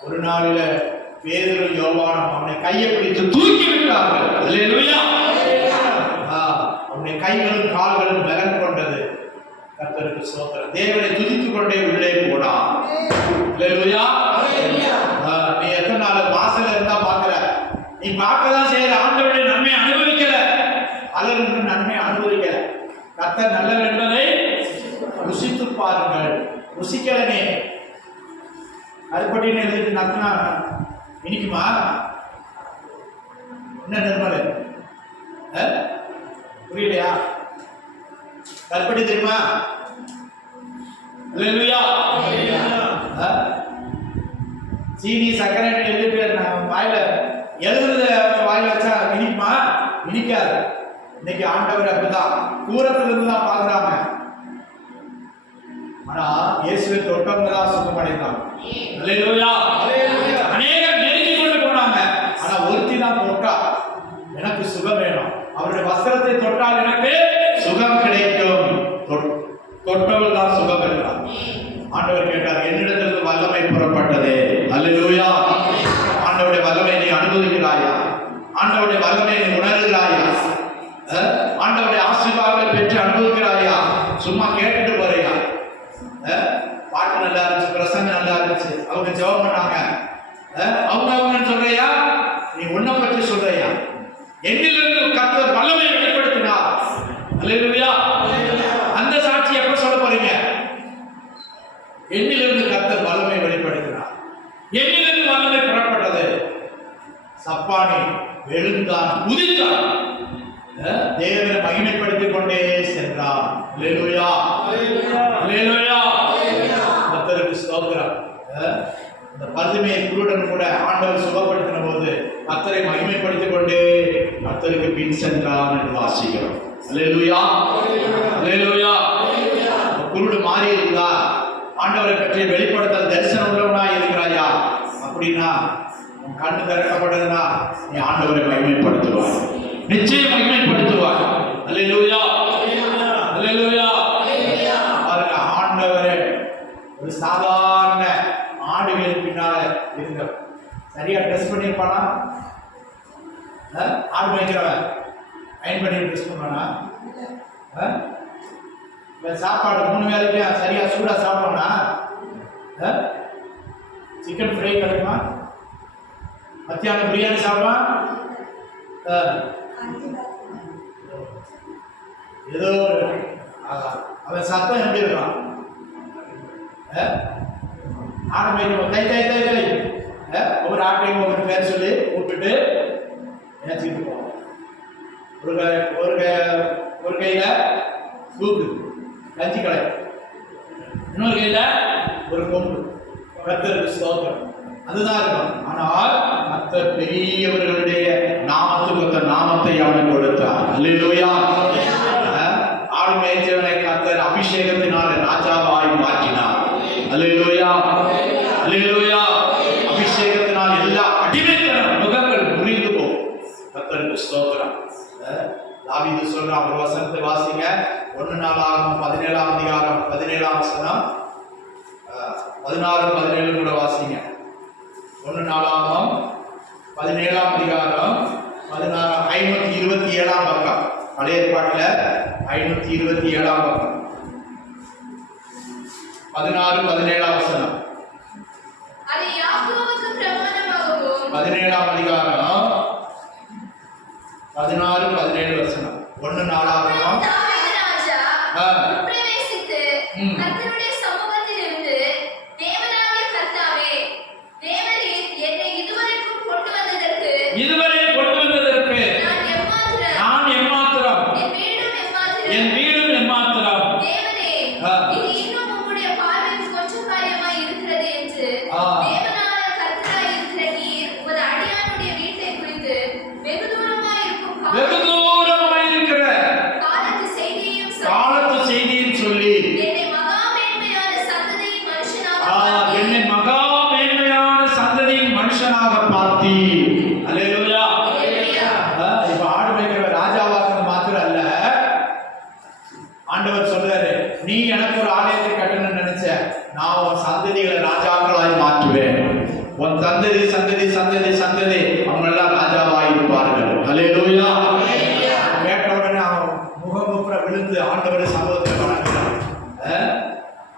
ஒரு நாளில பேதுரு யோவானும் அவனை கையை பிடித்து தூக்கி விட்டார்கள். அல்லேலூயா. அவனுடைய கைகளும் கால்களும் பலன் கொண்டது. கர்த்தருக்கு ஸ்தோத்திரம். தேவனை துதித்துக் கொண்டே உள்ளே போனான். அல்லேலூயா. நீ எத்தனை நாள் வாசல்ல இருந்தா பார்க்கல, நீ பார்க்கதான் செய்யற, ஆண்டவருடைய நன்மை அனுபவிக்கல, அல்லது நன்மை அனுபவிக்கல. கர்த்தர் நல்லவர் என்பதை ருசித்து பாருங்கள். ருசிக்கலனே கருப்பட்டின்னு எழுதிட்டு நக்குனா இனிக்குமா? என்ன நிர்மலை புரியலையா? கருப்பட்டி தெரியுமா? அல்லேலூயா. சீனி சர்க்கரை எழுதிட்டு வாயில எழுதுறத வாயில வச்சா இனிக்குமா? இனிக்காது. இன்னைக்கு ஆண்டவர் அப்படிதான் தூரத்துல இருந்து தான் பாக்குறாங்க. ஆனா இயேசுவை தொட்டவங்க தான் சுகமடைந்தாங்க. அல்லேலூயா. அநேகர் நெருங்கி கொண்டு போனாங்க. ஆனா ஒருத்தி தான் தொட்டா, எனக்கு சுகம் வேணும், அவருடைய வஸ்திரத்தை தொட்டால் எனக்கு சுகம் கிடைக்கும். தொட்டவள் தான் சுகம் பெறுகிறார். ஆண்டவர் கேட்டார், என்னிடத்திலிருந்து வல்லமை புறப்பட்டதே. அல்லேலூயா. ஆண்டவருடைய வல்லமை நீ அனுபவிக்கிறாயா? ஆண்டவருடைய வல்லமை நீ உணர்கிறாயா? சும்மா கேட்டுட்டு போறியா? பாட்டு நல்லா இருந்துச்சு, பிரசங்கம் நல்லா இருந்துச்சு, அவங்க ஜெபம் பண்ணாங்க, அவங்கன்னு சொல்றியா? நீ உன்னை பற்றி சொல்றியா? என்னிலிருந்து கர்த்தர் வல்லமை வெளிப்படுத்தினார். அல்லேலூயா. அந்த சாட்சி எப்ப சொல்ல போறீங்க? என்னிலிருந்து கர்த்தர் வல்லமை வெளிப்படுத்தினார். என்னிலிருந்து வல்லமை புறப்பட்டது. சப்பானி எழுந்தான், உதித்தான், தேவனை மகிமைப்படுத்திக் கொண்டே சென்றான். அல்லேலூயா. அல்லேலூயா. கர்த்தருக்கு ஸ்தோத்திரம். இந்த பர்திமேயை குருடன் கூட ஆண்டவர் சுகப்படுத்தின போது கர்த்தரை மகிமைப்படுத்திக் கொண்டே கர்த்தருக்கு பின் சென்றான் என்று வாசிக்கிறோம். அல்லேலூயா. அல்லேலூயா. குருடு மாறி இருந்தா ஆண்டவரை பற்றி வெளிப்படுத்தல் தரிசனம் உள்ளவனாய் இருக்கிறாயா அப்படின்னா உன் கண்ணு திறக்கப்பட்டதுன்னா நீ ஆண்டவரை மகிமைப்படுத்துவாய், நிச்சயம் மகிமைப்படுத்துவாய். அல்லேலூயா. அல்லேலூயா. பாருங்க, ஆண்டவரே ஒரு சாதாரண ஆடுகளுக்கு பின்னால இருந்த சரியா ட்ரெஸ் பண்ணிருப்பானா? ஆடு மேய்க்கிறவன் அயன் பண்ணி ட்ரெஸ் பண்ணுவானா? சாப்பாடு 3 வேளைக்கு சரியா சூடா சாப்பிடுவானா? சிக்கன் ஃப்ரை கிடைக்குமா? மத்தியானம் பிரியாணி சாப்பிடுவான்? ஏதோ அவன் சத்தம் எப்படி இருக்கான்? ஆடு மேய்க்கும் கை கை கை கை ஒவ்வொரு ஆட்டையும் ஒவ்வொரு பேர் சொல்லி கூப்பிட்டு நினைச்சிட்டு போவோம். ஒரு கையில தூக்கு கஞ்சி கடை, இன்னொரு கையில ஒரு கொம்பு. கர்த்தருக்கு ஸ்தோத்திரம். அதுதான் இருக்கும். ஆனால் கர்த்தர் பெரியவர்களுடைய நாமத்துக்கு நாமத்தை அவனுக்கு கொடுத்தார். அல்லேலூயா. ஆடு மேய்ச்சவனை கர்த்தர் அபிஷேகத்தினால ராஜாவாய் மாற்றினார். அல்லேலூயா. அல்லேலூயா. அபிஷேகத்தினால் எல்லா அடிமைத்தன முகங்கள் முறிந்து போகும். கர்த்தருக்கு ஸ்தோத்திரம். தாவீது சொல்றான், ஒரு வசனத்தை வாசிங்க. 1 நாளாகமம் 17ஆம் அதிகாரம் 17ஆம் வசனம், 16 17 கூட வாசிங்க. 1 நாளாகமம் 17ஆம் அதிகாரம் 16 527ஆம் பக்கம், பழைய ஏற்பாட்டுல 527ஆம் பக்கம், 16 17ஆம் வசனம். அது யாக்கோபுக்கு பிரமாணமாகவும் 17ஆம் அதிகாரம் 16 17 வசனம். 1 நாளாகமம் தாவீது ராஜா ஆ. பிரவேசித்து கர்த்தருடைய சமூகத்தில் இருந்து, தேவனாகிய கர்த்தாவே, தேவரீர் என்னை இதுவரைக்கும் கொண்டு வந்ததற்கு இதுவரை கொண்டு வந்ததற்கு நான் எம்மாத்திரம், நான் எம்மாத்திரம், என் வீடும் என் வீடும் எம்மாத்திரம். எம்மாத்திரம். தேவனே, ஆ. இது இன்னும் உம்முடைய பார்வைக்கு கொஞ்சம் காரியமாய் இருக்கிறது என்று ஆ. தேவனான கர்த்தராய் இருக்கிற நீர் உமது அடியானுடைய வீட்டை குறித்து வெகு தூரமாய் இருக்கும் வெகு தூரமாயிருக்கிற காலத்து செய்தியையும் காலத்து செய்தியும் சொல்லி என்னை மகா மேன்மையான சந்ததியின் மனுஷனாக என்னை மகா மேன்மையான சந்ததியின் மனுஷனாக பார்த்தி. அல்லேலூயா. இப்ப ஆடு மேய்க்கிற ராஜாவாக்குறது மாத்திரம் அல்ல, ஆண்டவர் சொல்றாரு, நீ எனக்கு ஒரு ஆலயத்தை கட்டணும்னு நினைச்ச, நான் உன் சந்ததிகளை ராஜாக்களாய் மாற்றுவேன். உன் சந்ததி சந்ததி சந்ததி சந்ததி அவங்க எல்லாம் ராஜாவாய் இருப்பார்கள். அல்லேலூயா. கேட்ட உடனே அவன் முகமுப்புற விழுந்து ஆண்டவரை சமூகத்தில் வணங்கினான்.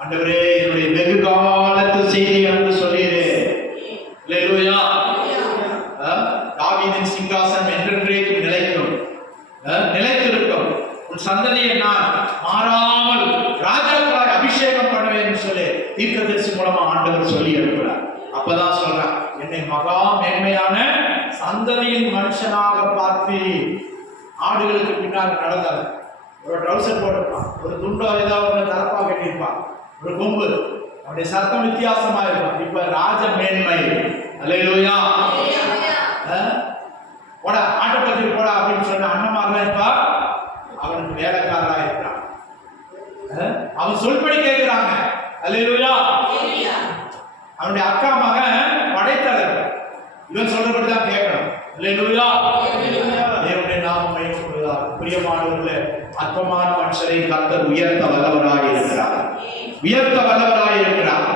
ஆண்டவரே, என்னுடைய வெகு காலத்து செய்தி என்று சொல்லிடு. அல்லேலூயா. தாவீதின் சிங்காசனம் என்றென்றைக்கும் நிலைக்கும், நிலைத்திருக்கும். உன் சந்ததியை நான் மாறாமல் ராஜாக்களாய் அபிஷேகம் பண்ணுவேன் என்று சொல்லி தீர்க்கதரிசி மூலமா ஆண்டவர் சொல்லி இருக்கிறார். அப்பதான் சொல்றான், என்னை மகா மேன்மையான சந்ததியின் மனுஷனாக பார்த்து. ஆடுகளுக்கு பின்னால் நடந்தவன் ஒரு ட்ரௌசர் போட்டிருப்பான், ஒரு துண்டோ ஏதாவது ஒன்று தலப்பா கட்டியிருப்பான், ஒரு கொம்பு, அவனுடைய சத்தம் வித்தியாசமா இருக்கும். இப்ப ராஜ மேன்மை. அல்லேலூயா. போடா ஆட்டப்பத்திரி போடா அப்படின்னு சொன்ன அண்ணமாரிலாம் இருப்பா, அவனுக்கு வேலைக்காரா இருக்கிறான். அவன் சொல்படி கேட்கிறாங்க. அல்லேலூயா. அவனுடைய அக்கா மகன் படைத்தலைவர், இவன் சொல்றபடிதான் கேட்கணும். அல்லேலூயா. தேவனுடைய நாமம் மகிமைப்படுவதாக. பிரியமானவர்களே, அற்பமான மனுஷரை கர்த்தர் உயர்த்த வல்லவராக இருக்கிறார். உயர்த்த வல்லவராக இருக்கிறார்.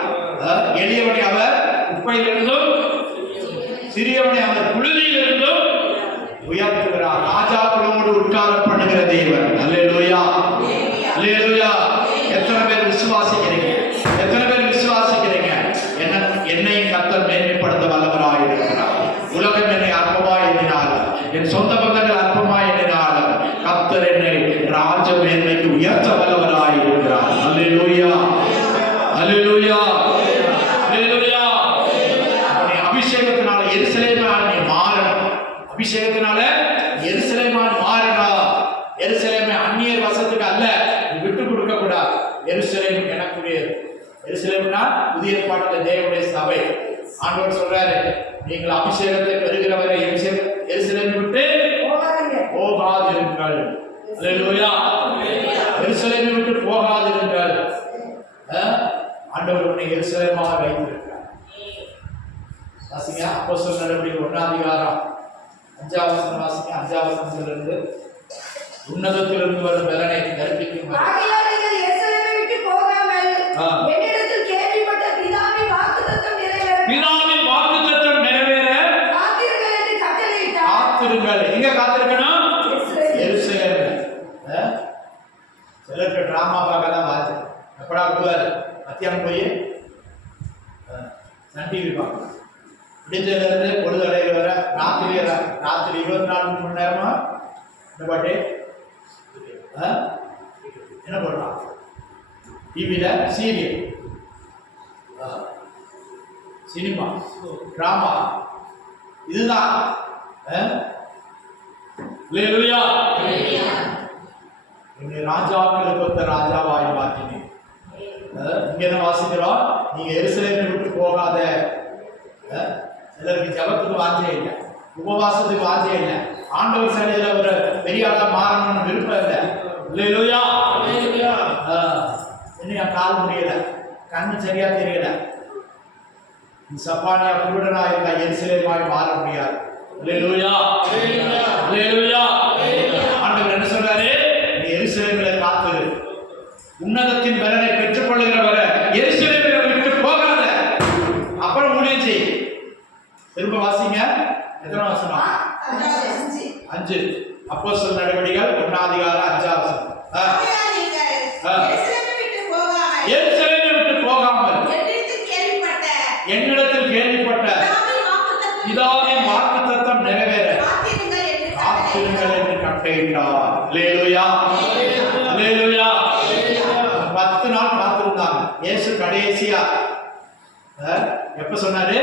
எளியவனை அவர் குப்பையிலிருந்தும் சிறியவனை அவர் புழுதியிலிருந்தும் உயர்த்துகிறார். ராஜாக்களோடு உட்கார பண்ணுகிற தேவன். அல்லேலூயா. அல்லேலூயா. ராஜ மேன்மைக்கு உயர்த்த வல்லவராய் இருக்கிறார். அல்லேலூயா, அல்லேலூயா, அல்லேலூயா. நீ அபிஷேகத்தினால எருசலேமாய் நீ மாறணும். அபிஷேகத்தினால எருசலேமாய் மாறணும். எருசலேமை அந்நியர் வசத்துக்கு அல்ல, விட்டு கொடுக்க கூடாது. எருசலேம் எனக்குரியது. எருசலேம்னா புதிய ஏற்பாட்டில் தேவனுடைய சபை. ஆண்டவர் சொல்றாரு, நீங்கள் அபிஷேகத்தை பெறுகிறவரை எருசலேமை விட்டு போகாதிருங்கள். அல்லேலூயா, எருசலேமை விட்டு போகாதிருங்கள். ஆண்டவர் உன்னை எருசலேமாக வைத்திருக்கிறார். வாசிங்க அப்போஸ்தலர் நடவடிக்கைகள் 1ஆம் அதிகாரம் 5ஆம் வசனம் வாசிங்க. 5ஆம் வசனத்திலிருந்து உன்னதத்திலிருந்து வரும் பலனை கற்பிக்கும். ஆகையால் நீங்கள் எருசலேமை விட்டு போகாமல் என்னிடத்தில் கேள்விப்பட்ட பிதாவின் வாக்குத்தத்தம் நிறைவேற காத்திருங்கள் என்று கட்டளையிட்டார். காத்திருங்கள். எங்க காத்திருக்கணும்? எருசலேம்ல. சிலருக்கு டிராமா பார்க்க தான் வாச்சு. எப்படா விடுவாரு? மத்தியானம் போய் சன் டிவி பார்க்கணும். விடிஞ்சதுலேருந்து பொழுது அடைகிற வர ராத்திரி 24 மணி நேரமா இந்த பாட்டு என்ன பண்ணுறான்? டிவியில் சீரியல், சினிமா, டிராமா, இதுதான். அல்லேலூயா. என்னை ராஜாக்களுக்கு ஒத்த ராஜாவாய் மாற்றினேன். இங்க என்ன வாசிக்கிறோம்? நீங்க எருசலேமை விட்டு போகாத. சிலருக்கு ஜபத்துக்கு வாஞ்சே இல்லை, உபவாசத்துக்கு வாஞ்சே இல்லை, ஆண்டவர் சன்னிதியில ஒரு பெரிய ஆளா மாறணும்னு விருப்பம் இல்லை. அல்லேலூயா. இன்னும் என் கால் முடியல, கண்ணு சரியா தெரியல. சப்பானியா குருடனா இருந்தா எருசலேமாய் மாற முடியாது. அல்லேலூயா, அல்லேலூயா. ஆண்டவர் என்ன சொல்றாரு? நீ எருசலேமில காத்திரு, உன்னதத்தின் பலனை பெற்றுக் கொள்ளுகிறவர எருசலேமில விட்டு போகாத. அப்புறம் முடிஞ்சு திரும்ப வாசிங்க. எத்தனை வசனம்? 5. அப்போஸ்தலர் நடவடிக்கைகள் 1ஆம் அதிகாரம் 5ஆம் வசனம். எருசலேமை விட்டு போகாமல் என்னிடத்தில் கேள்விப்பட்ட பிதாவின் வாக்குத்தத்தம் நிறைவேற காத்திருங்கள் என்று கட்டளையிட்டார். அல்லேலூயா, அல்லேலூயா. 10 நாள் காத்திருந்தாங்க. இயேசு கடைசியா எப்ப சொன்னாரு?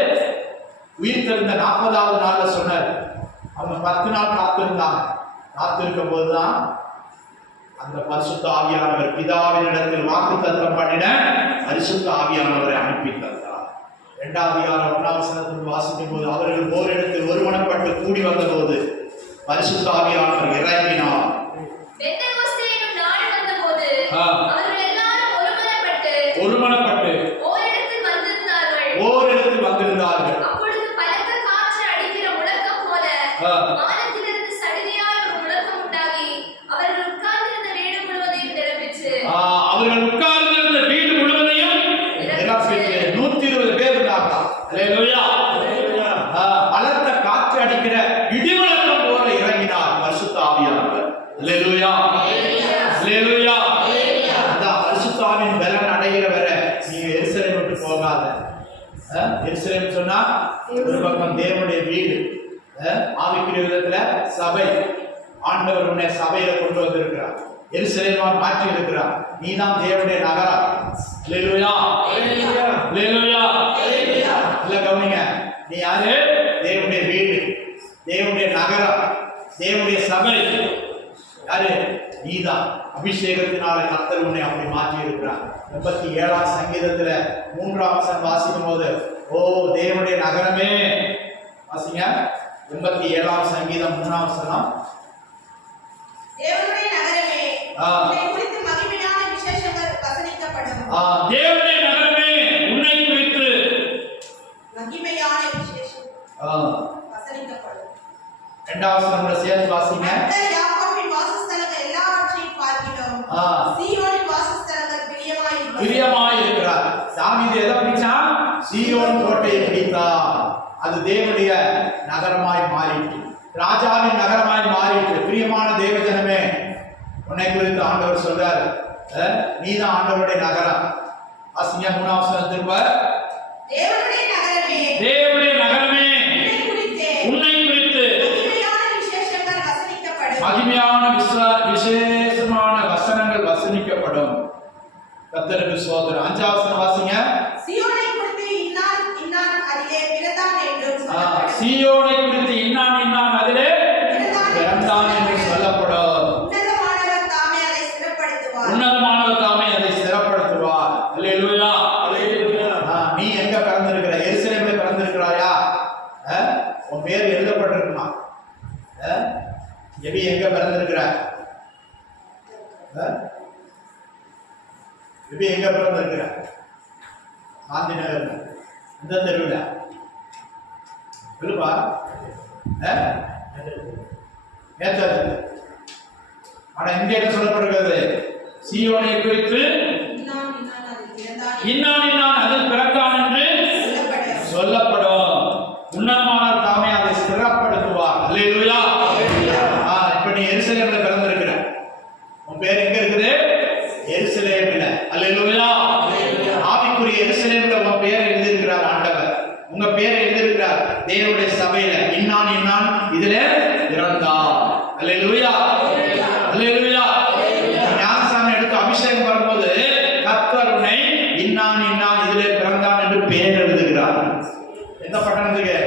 உயிர் தெழுந்த 40வது நாள்ல சொன்னாரு. அவங்க 10 நாள் காத்திருந்தாங்க. காத்திருக்கும் போதுதான் அந்த பரிசுத்த ஆவியானவர், பிதாவின் இடத்தில் வாக்குத்தத்தம் பண்ணின பரிசுத்த ஆவியானவரை அனுப்பி தந்தார். 2ஆம் அதிகாரம் 1ஆம் வசனத்தில் வாசிக்கும் போது, அவர்கள் ஓரிடத்தில் ஒருமனப்பட்டு கூடி வந்த போது பரிசுத்த ஆவியானவர் இறங்கினார். பெந்தெகோஸ்தே என்னும் நாள் வந்தபோது அவர்கள் எல்லாரும் ஒருமனப்பட்டு ஓரிடத்தில் வந்திருந்தார்கள். அப்பொழுது பலத்த காற்று அடிக்கிற முழக்கம் போல வானத்திலிருந்து சடுதியாய் ஒரு முழக்கம் உண்டாகி அவர்கள் உட்கார்ந்திருந்த வீடு முழுவதையும் நிரப்பிற்று. 120 பேர் இருந்தாங்க. அல்லேலூயா. பலத்த காற்று அடிக்கிற இடிமுழக்கம் போல இறங்கினார் பரிசுத்த ஆவியானவர். அல்லேலூயா, அல்லேலூயா. அந்த பரிசுத்த ஆவியின் பலன் அடைகிற வரை நீங்க எருசலேம் விட்டு போகாத. எருசலேம் சொன்னா ஒரு பக்கம் தேவனுடைய வீடு, ஆவிக்குரிய விதத்துல சபை. ஆண்டவர் உன்னை சபையில கொண்டு வந்திருக்கிறார், எருசலேமா மாற்றி இருக்கிறார். நீதான் தேவனுடைய நகரம். அல்லேலூயா, அல்லேலூயா. இல்ல கவனிங்க, நீ யாரு? தேவனுடைய வீடு, தேவனுடைய நகரம், தேவனுடைய சபை. யாரு? நீதான். அபிஷேகத்தினால கர்த்தர் உன்னை அப்படி மாற்றி இருக்கிறார். 87ஆம் சங்கீதத்துல 3ஆம் வசனம் வாசிக்கும் போது, ஓ தேவனுடைய நகரமே, வாசிங்க. 87ஆம் சங்கீதம் 3ஆம் வசனம். தேவனுடைய நகரமே, உன்னை குறித்து மகிமையான விசேஷங்கள் வசனிக்கப்படும். தேவனுடைய நகரமே, உன்னை குறித்து மகிமையான விசேஷம் வசனிக்கப்படும். 2ஆம் வசனம்ல சேர்த்து வாசிங்க. யாக்கோபின் வாசஸ்தலங்கள் எல்லாவற்றையும் பார்க்கிறோம், சீயோனின் வாசஸ்தலங்கள் பிரியமாய் இருக்கிறார். தாவீது எதை பிடிச்சான்? சீயோன் கோட்டையை பிடித்தார். அது தேவனுடைய நகரமாய் மாறிட்டு, ராஜாவின் நகரமாய் மாறிட்டு. பிரியமான தேவஜனமே, உன்னை குறித்து ஆண்டவர் சொல்றார், நீதான் ஆண்டவருடைய நகரம். வாசிங்க 3ஆம் வசனம் திரும்ப. தேவனுடைய நகரமே, தேவனுடைய நகரமே, உன்னை குறித்து மகிமையான விசேஷமான கர்த்தருக்கு ஸ்தோத்திரம். 5ஆம் வசனம் வாசிங்க. சீயோனை குறித்து இன்னான் இன்னான் அதிலே பிறந்தான் என்றும் சொல்லப்படும். சீயோனை குறித்து இன்னான் இன்னான் அதிலே பிறந்தான் என்று சொல்லப்படும். உன்னதமானவர் தாமே அதை சிறப்படுத்துவார். உன்னதமானவர் தாமே அதை சிறப்படுத்துவார். அல்லேலூயா. நீ எங்க பிறந்திருக்கிற? எருசலேமில் பிறந்திருக்கிறாயா? உன் பேர் எழுதப்பட்டிருக்குமா? எபி எங்க பிறந்திருக்கிற? எபி எங்க பிறந்திருக்கிற? காந்தி நகர்ல இந்த தெருவில் சொல்லுப்பா. நேற்று ஆனா இங்க என்ன சொல்லப்படுகிறது? சீயோனை குறித்து இன்னான் இன்னான் அதில் பிறந்தான் இன்னான் இன்னான் அதில் பிறந்தான் என்று சொல்லப்படும். சொல்லப்படும். உன்னதமானவர் தாமே அதை சிறப்படுத்துவார். அல்லேலூயா. இப்ப நீ எருசலேம்ல பிறந்திருக்கிற. உன் பேர் எங்க இருக்குது? எருசலேம்ல. அல்லேலூயா. ஆவிக்குரிய எருசலேம்ல உன் பேர் எழுதியிருக்கிறார் ஆண்டவர். உங்க பேர் எழுதியிருக்கிறார் தேவனுடைய சபையில. இன்னான் இன்னான் இதிலே பிறந்தார். அல்லேலூயா. அல்லேலூயா. ஞானஸ்நானம் எடுத்து அபிஷேகம் வரும்போது கர்த்தர் உன்னை இன்னான் இன்னான் இதிலே பிறந்தான் என்று பெயர் எழுதுகிறார். எந்த பட்டணத்துக்கு?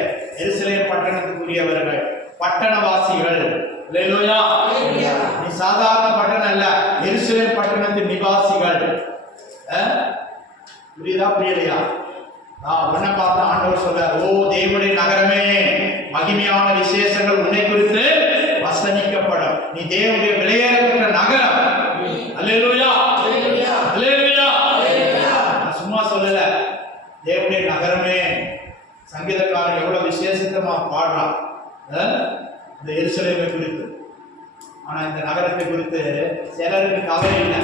எருசலேம் பட்டணத்துக்குரியவர்கள், பட்டணவாசிகள். அல்லேலூயா. நீ சாதாரண பட்டணம் அல்ல, எருசலேம் பட்டணத்தின் நிவாசிகள். புரியுதா புரியலையா? உன்னை பார்த்து ஆண்டவர் சொல்றார், ஓ தேவனுடைய நகரமே, மகிமையான விசேஷங்கள் உன்னை குறித்து வசனிக்கப்படும். நீ தேவனுடைய விலையேறப்பட்ட நகரம். அல்லேலூயா. அல்லேலூயா. நான் சும்மா சொல்லல, தேவனுடைய நகரமே. சங்கீதக்காரன் எவ்வளவு விசேஷமா பாடுறான் இந்த எருசலேமை குறித்து. ஆனா இந்த நகரத்தை குறித்து சிலருக்கு கவலை இல்லை.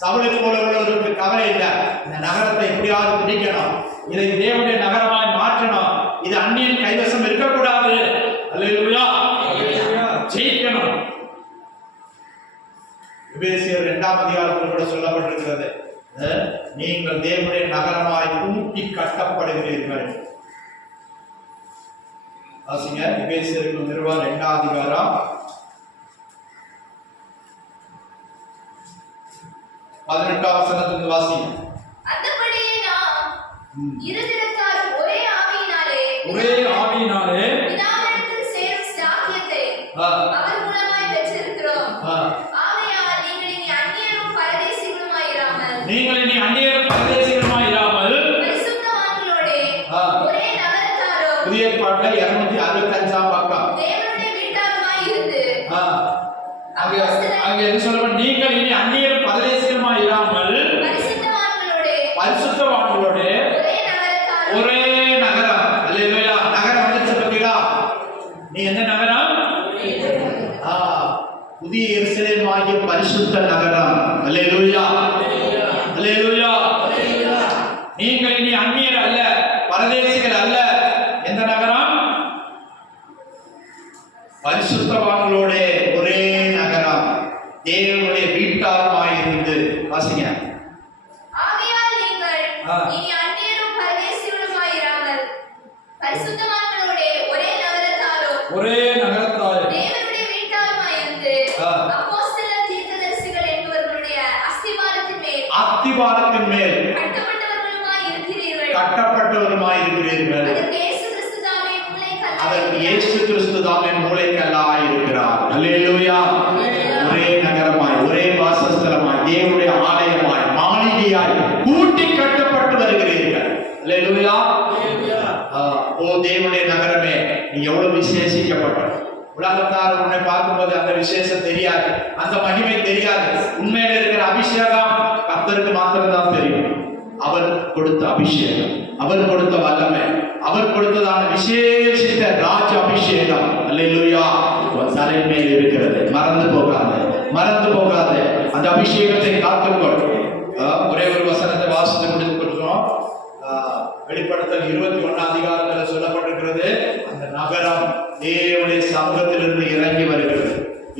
சவுலை போல உள்ளவர்களுக்கு கவலை இல்லை. இந்த நகரத்தை எப்படியாவது பிடிக்கணும், இதை தேவனுடைய நகரமாய் மாற்றணும், இது அந்நியன் கைவசம் இருக்கக்கூடாது. அல்லேலூயா. ஜெயிக்கணும். எபேசியர் 2ஆம் அதிகாரத்தில் கூட சொல்லப்பட்டிருக்கிறது, நீங்கள் தேவனுடைய நகரமாய் கூட்டி கட்டப்படுகிறீர்கள். வாசிங்க. எபேசியருக்கு நிருபம் 2ஆம் அதிகாரம் 18ஆம் வசனத்திலிருந்து வாசிங்க. அந்தபடியே நாம் இருதிறத்தாரும் ஒரே ஆவியினாலே பிதாவினிடத்தில் சேரும் ஸ்லாக்கியத்தை அவர் மூலமாய் பெற்றிருக்கிறோம். ஆகையால் நீங்கள் இனி அந்நியரும் பரதேசிகளுமாயிராமல் பரிசுத்தவான்களோடே ஒரே நகரத்தாரும். புதிய ஏற்பாட்டில் 265ஆம் பக்கம். தேவனுடைய வீட்டாருமாய் இருந்து அங்க என்ன சொல்லப்படும்? நீங்கள் இனி அந்நியரும் பரதேசிகளுமாய் இராமல் பரிசுத்தவான்களோடு ஒரே நகரம். அல்லேலூயா. நகரம் வந்துச்சு பார்த்தீங்களா? நீ எந்த நகரம்? புதிய எருசலேம் ஆகிய பரிசுத்த நகரம். அல்லேலூயா. அல்லேலூயா. நீங்கள் இனி அந்நியர் அல்ல, பரதேசிகள் அல்ல. எந்த நகரம்? பரிசுத்தவான்களோட ஒரே நகரம், தேவனுடைய வீட்டாருமாயிருந்து. வாசிங்க. ஆகையால் நீங்கள் இனி அந்நியரும் பரதேசிகளுமாயிராமல் பரிசுத்தவான்களோடே ஒரே நகரத்தாரும் தேவனுடைய வீட்டாருமாயிருந்து அப்போஸ்தலர் தீர்க்கதரிசிகள் என்பவர்களுடைய அஸ்திபாரத்தின் மேல் கட்டப்பட்டவருமாய் இருக்கிறீர்கள். அதற்கு இயேசு கிறிஸ்து தாமே மூலைக்கல்லாய் இருக்கிறார். அல்லேலூயா. ஒரே நகரமாய், ஒரே வாசஸ்தலமாய், தேவனுடைய ஆலயமாய், மாளிகையாய் கூட்டி கட்டப்பட்டு வருகிறீர்கள். அல்லேலூயா. ஓ தேவனுடைய நகரமே, நீ எவ்வளவு விசேஷிக்கப்பட்ட. உலகத்தார் உன்னை பார்க்கும்போது அந்த விசேஷம் தெரியாது, அந்த மகிமை தெரியாது. உண்மையில இருக்கிற அபிஷேகம் கர்த்தருக்கு மாத்திரம்தான் தெரியும். அவர் கொடுத்த அபிஷேகம், அவர் கொடுத்த வல்லமை, அவர் கொடுத்ததான விசேஷித்த ராஜ அபிஷேகம். அல்லேலூயா. தலைமையில் இருக்கிறது. மறந்து போகாது. அந்த அபிஷேகத்தை காத்துக்கொள். ஒரே ஒரு வசனத்தை வாசித்து முடித்து கொடுக்கிறோம். வெளிப்படுத்தல் 21ஆம் அதிகாரத்தில் சொல்லப்பட்டிருக்கிறது, அந்த நகரம் தேவனுடைய சமூகத்திலிருந்து இறங்கி வருகிறது.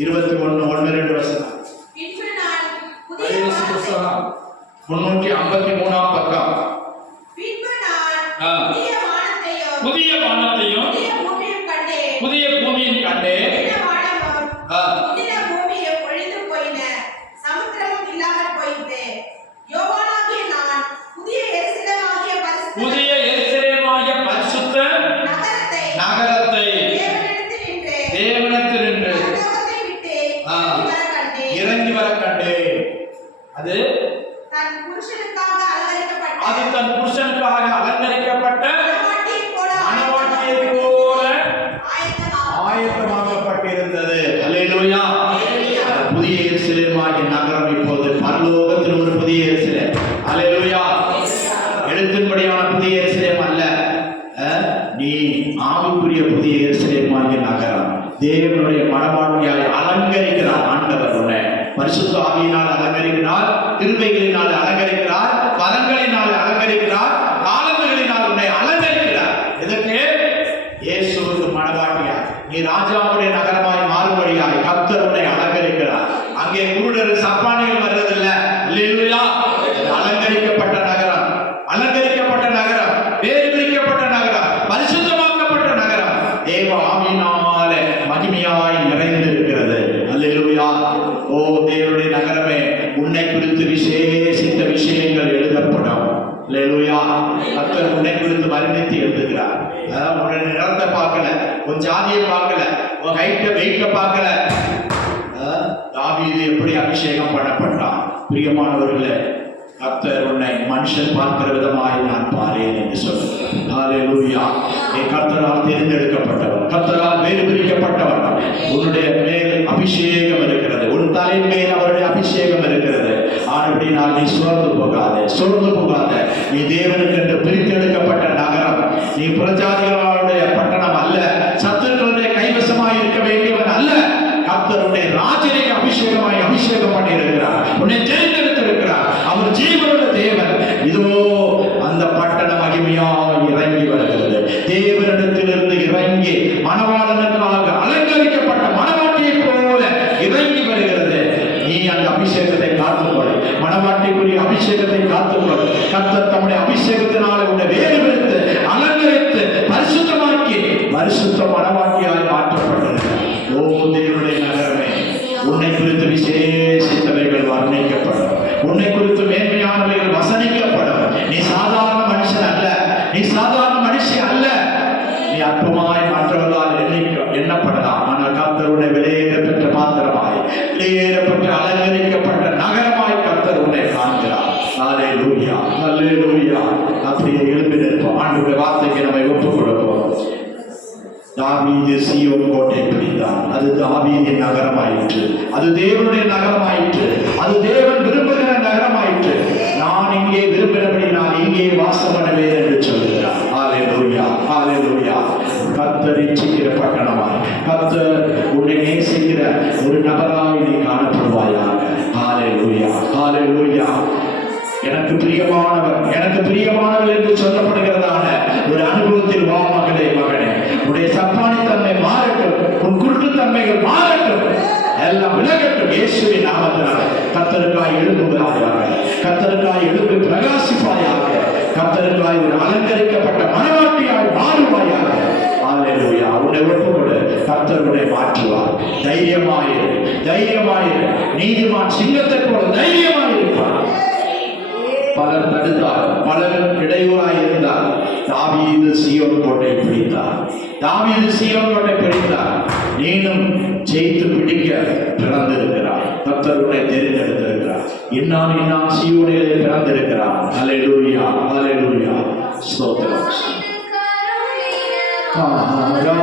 21:1-2 வசனம். 353ஆம் பக்கம். புதிய வானத்தையும் புதிய பூமியும் கண்டேன். பூமியை பொழிந்து போயின, சமுத்திரமும் இல்லாமல் போயிற்று. யோவான் அது தன் புருஷனுக்காக அலங்கரிக்கப்பட்ட அது தன் புருஷனுக்காக அலங்கரிக்கப்பட்ட மணவாட்டியைப் போல ஆயத்தமாக்கப்பட்டிருந்தது. அல்லேலூயா. புதிய எருசலேமாகிய நகரம் இப்போது பரலோகத்தில் ஒரு புதிய எருசலேம். அல்லேலூயா. எழுத்தின்படியான புதிய எருசலேம் அல்ல, நீ ஆவிக்குரிய புதிய எருசலேமாகிய நகரம். தேவனுடைய மணவாட்டியாய் அலங்கரிக்கிறார் ஆண்டவர். உன்னை பரிசுத்த ஆவியினால் அலங்கரிக்கிறார், கிருபைகளினால் அலங்கரிக்கிறார், வரங்களினால் அலங்கரிக்கிறார், காலங்களினால் உன்னை அலங்கரிக்கிறார். இதற்கு இயேசுவுக்கு மணவாட்டியாய் நீ ராஜாவுடைய நகரமாய் மாறும்படியாய் கர்த்தர் உன்னை அலங்கரிக்கிறார். அங்கே குருடர் சப்பானிகள் வர்றதில்லை. அல்லேலூயா. அலங்கரிக்கப்பட்ட நகரம், அலங்கரிக்கப்பட்ட நகரம், வேறு பிரிக்கப்பட்ட நகரம், பரிசுத்தமாக்கப்பட்ட நகரம் தேவ ஆவியினாலே மகிமையாய் நிறைந்திருக்கிறது. அல்லேலூயா. ஓ தேவனுடைய நகரமே, உன்னை குறித்து விசேஷித்த விஷயங்கள் எழுதப்படும். அல்லேலூயா. கர்த்தர் உன்னை குறித்து வர்ணித்து எழுதுகிறார். உன்னுடைய நிறத்தை பார்க்கல, உன் ஜாதியை பார்க்கல, உன் ஹைட்டை வெயிட்டை பார்க்கல. தாவீது எப்படி அபிஷேகம் பண்ணப்பட்டான். பிரியமானவர்களே, கர்த்தர் உன்னை மனுஷன் பார்க்கிற விதமாய் நான் பாரேன் என்று சொல்லுகிறார். ஹல்லேலூயா. நீ கர்த்தரால் தேர்ந்தெடுக்கப்பட்டவன், கர்த்தரால் வேறு பிரிக்கப்பட்டவன். உன்னுடைய மேல் அபிஷேகம் இருக்கிறது, உன் தலையின் மேல் அவருடைய அபிஷேகம் இருக்கிறது. ஆனபடினால் நீ சோர்ந்து போகாதே, சோர்ந்து போகாதே. நீ தேவனுக்கு என்று பிரித்தெடுக்கப்பட்ட நகரம். நீ புறஜாதிகளுடைய பட்டணம் அல்ல, சத்துருக்களுடைய கைவசமாய் இருக்க வேண்டியவன் அல்ல. கர்த்தருடைய ராஜரிக அபிஷேகமாய் அபிஷேகம் பண்ணி இருக்கிறார், உன்னை தெரிந்தெடுத்திருக்கிறார். அவர் ஜீவனுள்ள தேவன். இதோ அந்த பட்டண மகிமையாய் இறங்கி வருகிறது. தேவனிடத்திலிருந்து இறங்கி மணவாளனுக்காக அலங்கரிக்கப்பட்ட மணவாட்டியைப் போல இறங்கி வருகிறது. நீ அந்த அபிஷேகத்தை காத்துக்கொள், மணவாட்டிக்குரிய அபிஷேகத்தை காத்துக்கொள். கர்த்தர் தம்முடைய அபிஷேகத்தினால உன்னை வேறு விடுத்து அலங்கரித்து பரிசுத்தமாக்கி பரிசுத்த மணவாட்டியாய் மாற்றப்பட்டிருக்கிறார். ஓ தேவனுடைய நகரமே, உன்னை குறித்து விசேஷித்தவைகள் வர்ணிக்கப்படும், உன்னை குறித்து மேன்மையானவைகள் வசனிக்கப்படும். நீ சாதாரண மனுஷன் அல்ல, நீ சாதாரண மனுஷி அல்ல. நீ அற்பமாய் மற்றவர்களால் எண்ணப்படலாம். ஆனால் கர்த்தர் உன்னை வெளியேறப்பெற்ற பாத்திரமாய், வெளியேறப்பட்ட அலங்கரிக்கப்பட்ட நகரமாய் கர்த்தர் உன்னை காண்கிறார். ஹல்லேலூயா, ஹல்லேலூயா. அப்படியே எழுப்பி நிற்போம். ஆண்டவருடைய வார்த்தைக்கு நம்மை ஒப்புக் கொடுப்போம். தாவீது சீயோன் கோட்டை பிடித்தான். அது தாவீதின் நகரமாயிற்று, அது தேவனுடைய நகரமாயிற்று, அது தேவன் விரும்புகிற நகரமாயிற்று. நான் இங்கே விரும்பினபடி நான் இங்கே வாசம் பண்ணுவேன் என்று சொல்லுகிறார். ஹல்லேலூயா, ஹல்லேலூயா. கர்த்தர் இச்சிக்கிற பட்டணமாய், கர்த்தர் உன்னை நேசிக்கிற ஒரு நபராய் நீ காணப்படுவாயாக. ஹல்லேலூயா, ஹல்லேலூயா. எனக்கு பிரியமானவர், எனக்கு பிரியமானவர் என்று சொல்லப்படுகிறதான ஒரு அனுபவத்தில் வா மகளே, மகனே. உன்னுடைய சப்பானித்தன்மை மாறட்டும், உன் குருட்டுத்தன்மைகள் மாறட்டும், எல்லாம் விலகட்டும். இயேசுவின் நாமத்தினால கர்த்தருக்காய் எழும்புகிறாயாக, கர்த்தருக்காய் எழும்பி பிரகாசிப்பாயாக, கர்த்தருக்காய் ஒரு அலங்கரிக்கப்பட்ட மணவாட்டியாய் மாறுவாயாக. ஹல்லேலூயா. உன்னை ஒப்புக்கொடு, கர்த்தருடைய மாற்றுவார். தைரியமாயிரு, தைரியமாயிரு. நீதிமான் சிங்கத்தை போல தைரியமாயிருப்பார். பலர் தடுத்தார், பலர் இடையூறாய் இருந்தார். தாவீது சீயோன் கோட்டை பிடித்தார், தாவீது சீயோன் கோட்டை பிடித்தார். நீனும் ஜெயித்து பிடிக்க பிறந்திருக்கிறார். கர்த்தர் உன்னை தெரிந்தெடுத்திருக்கிறார். இன்னான் சீயோனிலே பிறந்திருக்கிறார். ஹல்லேலூயா, ஹல்லேலூயா. ஸ்தோத்திரம். ஆராதனை